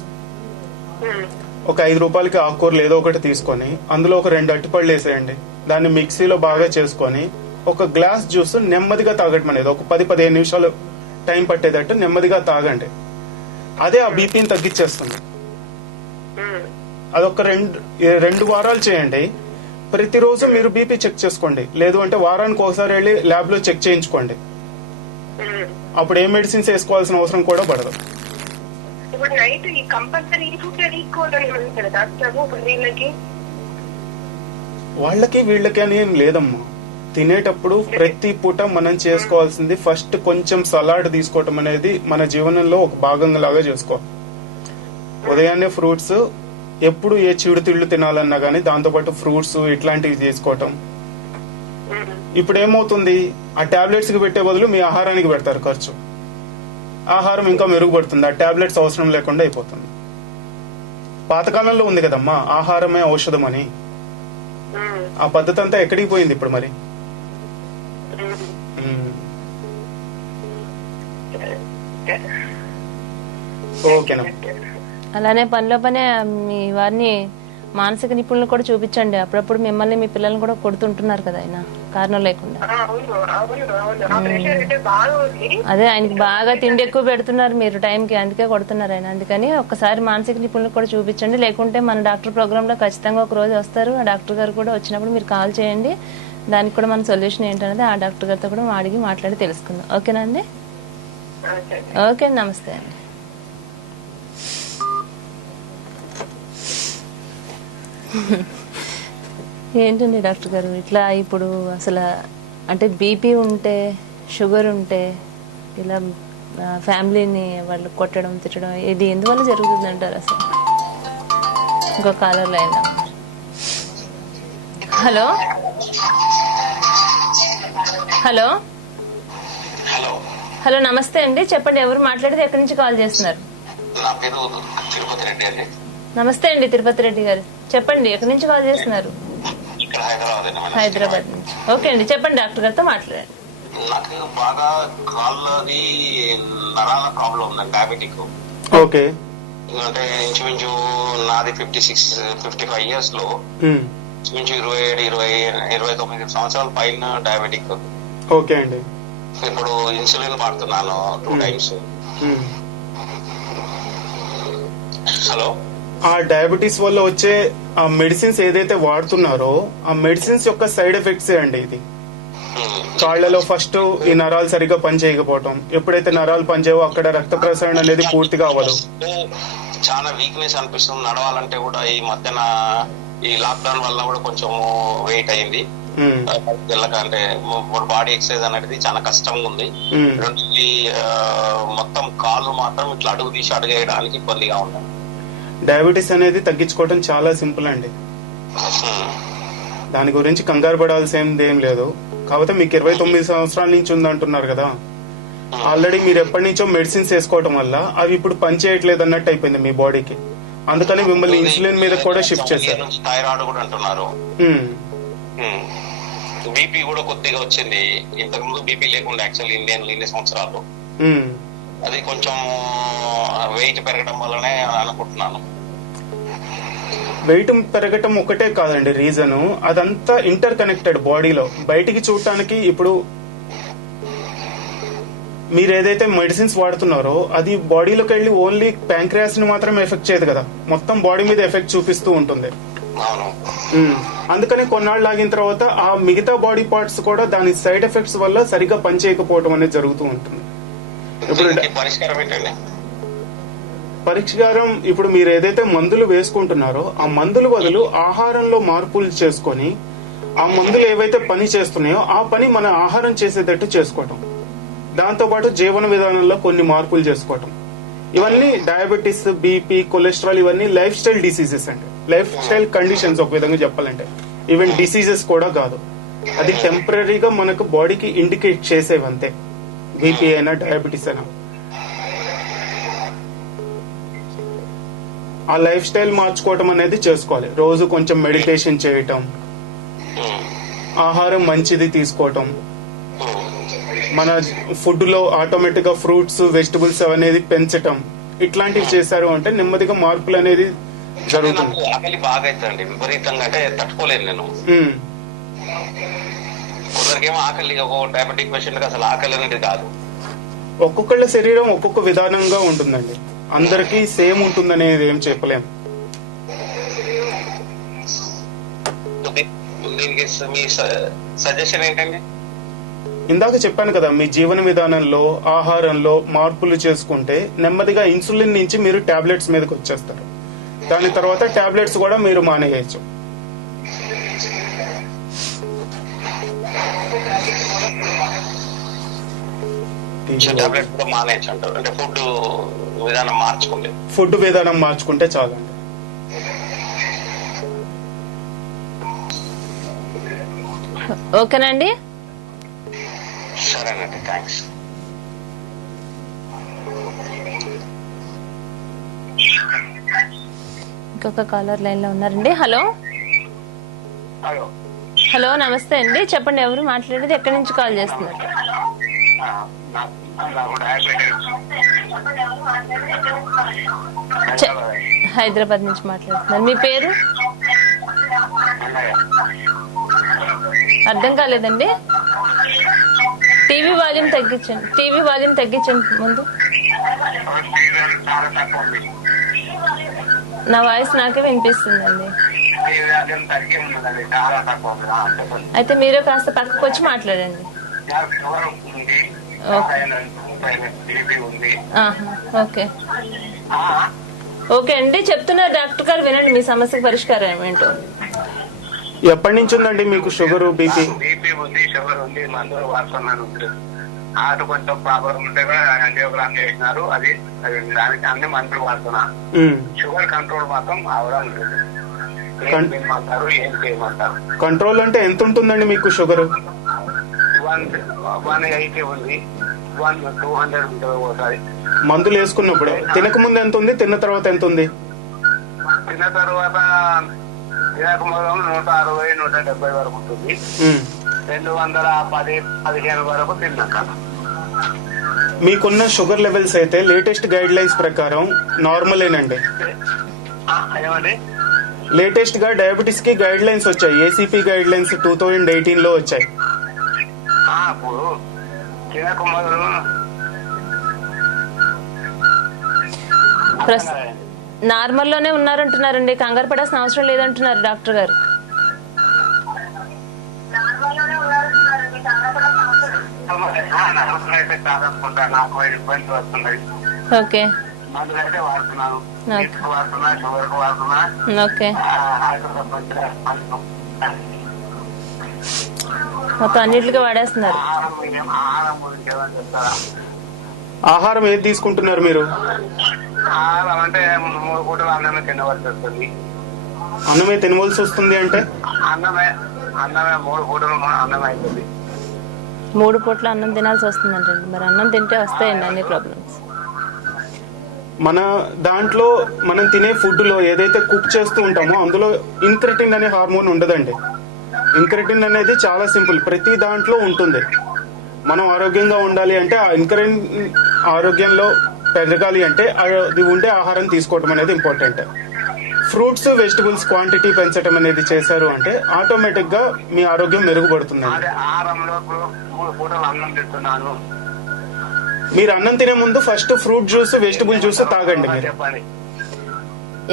ఒక 5 రూపాయలకి ఆకుకూరలు ఏదో ఒకటి తీసుకొని అందులో ఒక 2 అరటిపళ్ళు వేసేయండి, దాన్ని మిక్సీలో బాగా చేసుకొని ఒక గ్లాస్ జ్యూస్ నెమ్మదిగా తాగటం అనేది ఒక 10-15 నిమిషాలు టైం పట్టేటట్టు నెమ్మదిగా తాగండి. అదే ఆ బీపీని తగ్గించేస్తుంది. అదొక 2 వారాలు చేయండి. ప్రతిరోజు మీరు బీపీ చెక్ చేసుకోండి, లేదు అంటే వారానికి ఒకసారి వెళ్ళి ల్యాబ్ లో చెక్ చేయించుకోండి. అప్పుడు ఏ మెడిసిన్స్ వేసుకోవాల్సిన అవసరం కూడా పడదు. వాళ్ళకి వీళ్ళకి అని ఏం లేదమ్మా. తినేటప్పుడు ప్రతి పూట మనం చేసుకోవాల్సింది ఫస్ట్ కొంచెం సలాడ్ తీసుకోవటం అనేది మన జీవనంలో ఒక భాగంగా లాగా చేసుకోవాలి. ఉదయాన్నే ఫ్రూట్స్, ఎప్పుడు ఏ చిరుతిళ్ళు తినాలన్నా గానీ దాంతోపాటు ఫ్రూట్స్ ఇట్లాంటివి తీసుకోవటం. ఇప్పుడు ఏమవుతుంది, ఆ టాబ్లెట్స్ కి పెట్టే బదులు మీ ఆహారానికి పెడతారు ఖర్చు. ఆహారం ఇంకా మెరుగుపడుతుంది, ఆ టాబ్లెట్స్ అవసరం లేకుండా అయిపోతుంది. పాతకాలంలో ఉంది కదమ్మా ఆహారమే ఔషధం అని, ఆ పద్ధతి అంతా ఎక్కడికి పోయింది ఇప్పుడు మరి? ఓకేనా? అలానే పనిలో పనే మీ వారిని మానసిక నిపుణులు కూడా చూపించండి. అప్పుడప్పుడు మిమ్మల్ని మీ పిల్లల్ని కూడా కొడుతుంటున్నారు కదా ఆయన. కారణం లేకుండా. నా ప్రెషర్ అయితే బాగా ఉంది. అదే ఆయనకి బాగా తిండి ఎక్కువ పెడుతున్నారు మీరు టైంకి, అందుకే కొడుతున్నారు ఆయన. అందుకని ఒక్కసారి మానసిక నిపుణులకు కూడా చూపించండి, లేకుంటే మన డాక్టర్ ప్రోగ్రామ్ లో ఖచ్చితంగా ఒక రోజు వస్తారు. ఆ డాక్టర్ గారు కూడా వచ్చినప్పుడు మీరు కాల్ చేయండి, దానికి కూడా మన సొల్యూషన్ ఏంటనేది ఆ డాక్టర్ గారితో కూడా అడిగి మాట్లాడి తెలుసుకుందాం. ఓకేనా అండి? ఓకే, నమస్తే అండి. ఏంటండి డాక్టర్ గారు ఇట్లా ఇప్పుడు అసలు అంటే బీపీ ఉంటే, షుగర్ ఉంటే ఇలా ఫ్యామిలీని వాళ్ళు కొట్టడం, తిట్టడం ఇది ఎందువల్ల జరుగుతుంది అంటారు అసలు? ఇంకో caller line. Hello hello hello, నమస్తే అండి, చెప్పండి ఎవరు మాట్లాడేది, ఎక్కడి నుంచి కాల్ చేస్తున్నారు? నా పేరు తిరుపతి రెడ్డి అండి. నమస్తే అండి తిరుపతి రెడ్డి గారు, చెప్పండి ఎక్కడి నుంచి కాల్ చేస్తున్నారు? ఇక్కడ హైదరాబాద్ నుంచి. ఓకే అండి, చెప్పండి, డాక్టర్ గారితో మాట్లాడండి. నాకు బాగా కాళ్ళది నరాల ప్రాబ్లం ఉందండి, డయాబెటిక్. ఓకే. అంటే ఇంచుమించు నాది 55 ఇయర్స్ లో ఇంచుమించు 27-29 సంవత్సరాల పైన డయాబెటిక్. ఓకే అండి. ఇప్పుడు ఇన్సులిన్ వాడుతున్నాను 2 times. హలో, ఆ డయాబెటీస్ వల్ల వచ్చే ఆ మెడిసిన్స్ ఏదైతే వాడుతున్నారో ఆ మెడిసిన్స్ యొక్క సైడ్ ఎఫెక్ట్స్ అండి ఇది. కాళ్లలో ఫస్ట్ ఈ నరాలు సరిగ్గా పనిచేయకపోవటం, ఎప్పుడైతే నరాలు పనిచేయవో అక్కడ రక్త ప్రసరణ అనేది పూర్తిగా అవ్వదు. చాలా వీక్నెస్ అనిపిస్తుంది, నడవాలంటే కూడా. ఈ మధ్యన ఈ లాక్డౌన్ వల్ల కూడా కొంచెం వెయిట్ అయింది, అంటే బాడీ ఎక్సర్సైజ్ అనేది చాలా కష్టంగా ఉంది. మొత్తం కాళ్ళు మాత్రం ఇట్లా అడుగు తీసి అడుగేయడానికి ఇబ్బందిగా ఉంది. డయాబెటీస్ అనేది తగ్గించుకోవటం చాలా సింపుల్ అండి, దాని గురించి కంగారు పడాల్సింది ఏం లేదు. కాకపోతే మీకు 29 సంవత్సరాల నుంచి ఉందంటున్నారు కదా, ఆల్రెడీ మీరు ఎప్పటి నుంచో మెడిసిన్స్ వేసుకోవటం వల్ల అవి ఇప్పుడు పనిచేయట్లేదు అన్నట్టు అయిపోయింది మీ బాడీకి. అందుకని మిమ్మల్ని ఇన్సులిన్ మీద కూడా షిఫ్ట్ చేశారు. థైరాయిడ్ కూడా అంటున్నారు, బీపీ కూడా కొద్దిగా వచ్చింది. ఇంతకు ముందు బీపీ లేకుండా యాక్చువల్లీ ఇన్ని సంవత్సరాలు. అది కొంచెం వెయిట్ పెరగడం వల్లనే అనుకుంటున్నాను. వెయిట్ పెరగటం ఒకటే కాదండి రీజన్, అదంతా ఇంటర్ కనెక్టెడ్ బాడీలో. బయటికి చూడటానికి ఇప్పుడు మీరు ఏదైతే మెడిసిన్స్ వాడుతున్నారో అది బాడీలోకి వెళ్ళి ఓన్లీ ప్యాంక్రియాస్ ని మాత్రమే ఎఫెక్ట్ చేయదు కదా, మొత్తం బాడీ మీద ఎఫెక్ట్ చూపిస్తూ ఉంటుంది. అందుకని కొన్నాళ్ళు ఆగిన తర్వాత ఆ మిగతా బాడీ పార్ట్స్ కూడా దాని సైడ్ ఎఫెక్ట్స్ వల్ల సరిగ్గా పనిచేయకపోవడం అనేది జరుగుతూ ఉంటుంది. ఇప్పుడు పరిష్కారం ఇప్పుడు మీరు ఏదైతే మందులు వేసుకుంటున్నారో ఆ మందుల బదులు ఆహారంలో మార్పులు చేసుకొని ఆ మందులు ఏవైతే పని చేస్తున్నాయో ఆ పని మన ఆహారం చేసేటట్టు చేసుకోవటం, దాంతో పాటు జీవన విధానంలో కొన్ని మార్పులు చేసుకోవటం. ఇవన్నీ డయాబెటీస్, బీపీ, కొలెస్ట్రాల్ ఇవన్నీ లైఫ్ స్టైల్ డిసీజెస్ అండి, లైఫ్ స్టైల్ కండిషన్స్ ఒక విధంగా చెప్పాలంటే. ఈవెన్ డిసీజెస్ కూడా కాదు, అది టెంపరీగా మనకు బాడీకి ఇండికేట్ చేసేవంతే, బీపీ అయినా డయాబెటీస్ అయినా. ఆ లైఫ్ స్టైల్ మార్చుకోవటం అనేది చేసుకోవాలి. రోజు కొంచెం మెడిటేషన్ చేయటం, ఆహారం మంచిది తీసుకోవటం, మన ఫుడ్ లో ఆటోమేటిక్ గా ఫ్రూట్స్, వెజిటబుల్స్ అనేది పెంచటం, ఇట్లాంటివి చేశారు అంటే నెమ్మదిగా మార్పులు అనేది జరుగుతుంది. ఆకలి బాగా అవుతుందండి విపరీతంగా, అంటే తట్టుకోలేదు నేను. కొందరికేమో ఆకలి, ఒక డయాబెటిక్ పేషెంట్ అసలు ఆకలి అనేది కాదు. ఒక్కొక్కళ్ళ శరీరం ఒక్కొక్క విధానంగా ఉంటుందండి, అందరికీ సేమ్ ఉంటుందనేది ఏం చెప్పలేము. దీనికి మీ సజెషన్ ఏంటండి? ఇందాక చెప్పాను కదా, మీ జీవన విధానంలో, ఆహారంలో మార్పులు చేసుకుంటే నెమ్మదిగా ఇన్సులిన్ నుంచి మీరు టాబ్లెట్స్ మీదకి వచ్చేస్తారు. దాని తర్వాత టాబ్లెట్స్ కూడా మీరు మానేయచ్చు. ఫుడ్ విధానం మార్చుకుంటే చాలండి. ఓకేనండి, సరేనండి, థ్యాంక్స్. ఇంకొక కాలర్ లైన్ లో ఉన్నారండి. హలో హలో, నమస్తే అండి, చెప్పండి ఎవరు మాట్లాడేది, ఎక్కడి నుంచి కాల్ చేస్తున్నారు? హైదరాబాద్ నుంచి మాట్లాడుతున్నారు. మీ పేరు? అర్థం కాలేదండి. టీవీ వాల్యూమ్ తగ్గించండి ముందు. నా వాయిస్ నాకే వినిపిస్తుందండి. అయితే మీరే కాస్త పక్కకు వచ్చి మాట్లాడండి. ఓకే ఓకే అండి, చెప్తున్నారు డాక్టర్ గారు, వినండి మీ సమస్యకు పరిష్కారం ఏంటో. ఎప్పటి నుంచి ఉందండి మీకు షుగర్ బీపీ? బీపీ ఉంది, షుగర్ ఉంది, మందులు వాడుతున్నాను. హార్ట్ కొంచెం ప్రాబ్లం ఉంటే యాంజియోగ్రామ్ చేసినారు, అది దానికి అన్ని మందులు వాడుతున్నా. షుగర్ కంట్రోల్ మాత్రం అవడం లేదు. ఏం చేయమంటారు? కంట్రోల్ అంటే ఎంత ఉంటుందండి మీకు షుగర్? 180 ఉంది, 200 ఉంటుంది ఒకసారి. మందులు వేసుకున్నప్పుడు తినక ముందు ఎంత ఉంది, తిన్న తర్వాత ఎంత ఉంది? తిన్న తర్వాత తినక ముందు 160, 170 వరకు ఉంటుంది. 210-15 వరకు తిన్నాక. మీకున్న షుగర్ లెవెల్స్ అయితే లేటెస్ట్ గైడ్ లైన్స్ ప్రకారం నార్మలేనండి. ఏమండి? లేటెస్ట్ గా డయాబెటీస్ కి గైడ్ లైన్స్ వచ్చాయి, ఏసీపీ గైడ్ లైన్స్ 2018 లో వచ్చాయి. అప్పుడు తినక మొదలు నార్మల్ లోనే ఉన్నారంటున్నారండి, కంగారు పడాల్సిన అవసరం లేదంటున్నారు డాక్టర్ గారు. అయితే కాదనుకుంటా, నాకు ఇబ్బంది వస్తున్నాయి. ఓకే మందులు అయితే వాడుతున్నాను, వాడుతున్నా, షుగర్ కు వాడుతున్నా. ఓకే, మొత్తం అన్నిటికీ వాడేస్తున్నారు. ఆహారం గురించి ఏమైనా చెప్తారా? ఆహారం ఏది తీసుకుంటున్నారు మీరు? ఆహారం అంటే 3 పూటలు అన్నమే తినవలసి వస్తుంది. అన్నమే తినవలసి వస్తుంది అంటే? అన్నమే 3 పూటలు అన్నమే అవుతుంది. 3 పూట్ల అన్నం తినాల్సి వస్తుందంటండి. మరి అన్నం తింటే వస్తాయండి అన్ని ప్రాబ్లమ్స్. మన దాంట్లో మనం తినే ఫుడ్ లో ఏదైతే కుక్ చేస్తూ ఉంటామో అందులో ఇన్క్రెటిన్ అనే హార్మోన్ ఉండదండి. ఇన్క్రెటిన్ అనేది చాలా సింపుల్, ప్రతి దాంట్లో ఉంటుంది. మనం ఆరోగ్యంగా ఉండాలి అంటే ఆ ఇన్క్రెటిన్ ఆరోగ్యంలో పెరగాలి అంటే అది ఉండే ఆహారం తీసుకోవడం అనేది ఇంపార్టెంట్. ఫ్రూట్స్ వెజిటబుల్స్ క్వాంటిటీ పెంచడం అనేది చేశారు అంటే ఆటోమేటిక్ గా మీ ఆరోగ్యం మెరుగుపడుతుందండి. మీరు అన్నం తినే ముందు first fruit juice, vegetable juice తాగండి. మీరు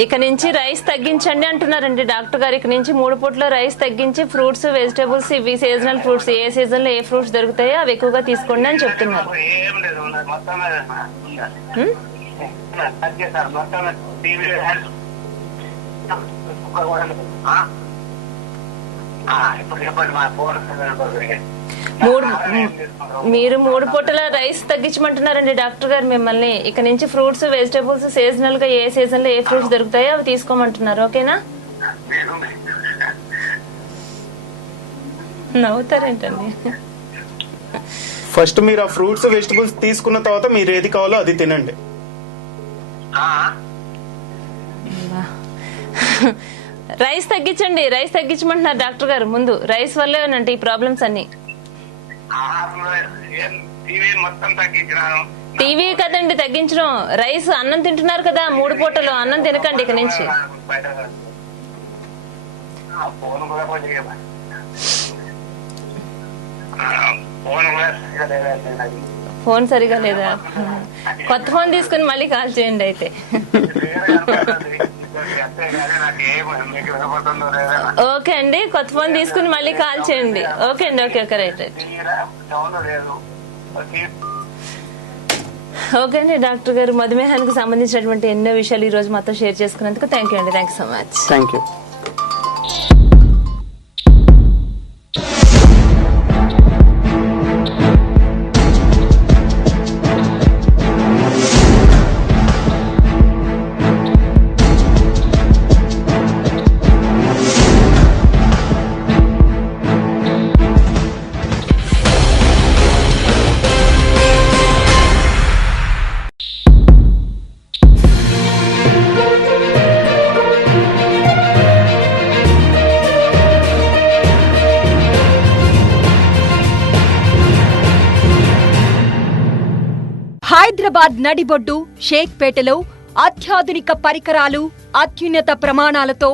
ఇక నుంచి రైస్ తగ్గించండి అంటున్నారండి డాక్టర్ గారు. ఇక నుంచి 3 పూట్ల రైస్ తగ్గించి ఫ్రూట్స్, వెజిటబుల్స్, ఇవి సీజనల్ ఫ్రూట్స్, ఏ సీజన్ లో ఏ ఫ్రూట్స్ దొరుకుతాయో అవి ఎక్కువగా తీసుకోండి అని చెప్తున్నారు. మీరు 3 పూటల రైస్ తగ్గించమంటున్నారండి డాక్టర్ గారు మిమ్మల్ని. ఇక నుంచి ఫ్రూట్స్, వెజిటబుల్స్, సీజనల్ గా ఏ సీజన్ లో ఏ ఫ్రూట్స్ దొరుకుతాయో అవి తీసుకోమంటున్నారు. ఓకేనా? నవ్వుతారేంటండి? ఫస్ట్ మీరు ఆ ఫ్రూట్స్, వెజిటబుల్స్ తీసుకున్న తర్వాత మీరు ఏది కావాలో అది తినండి. రైస్ తగ్గించండి, రైస్ తగ్గించమంటున్నారు డాక్టర్ గారు. ముందు రైస్ వల్లేనంటే ఈ ప్రాబ్లమ్స్ అన్ని. టీవీ కదండి తగ్గించడం, రైస్ అన్నం తింటున్నారు కదా 3 పూటలు, అన్నం తినకండి ఇక నుంచి. ఫోన్ సరిగా లేదా? కొత్త ఫోన్ తీసుకుని మళ్ళీ కాల్ చేయండి అయితే. ఓకే అండి, కొత్త ఫోన్ తీసుకుని మళ్ళీ కాల్ చేయండి. ఓకే అండి, okay okay right right. Okay అండి డాక్టర్ గారు, మధుమేహానికి సంబంధించినటువంటి ఎన్నో విషయాలు ఈ రోజు మాతో షేర్ చేసుకున్నందుకు థ్యాంక్ యూ అండి. Thank you so much. Thank you. Hyderabad నడిబొడ్డు షేక్పేటలో అత్యాధునిక పరికరాలు, అత్యున్నత ప్రమాణాలతో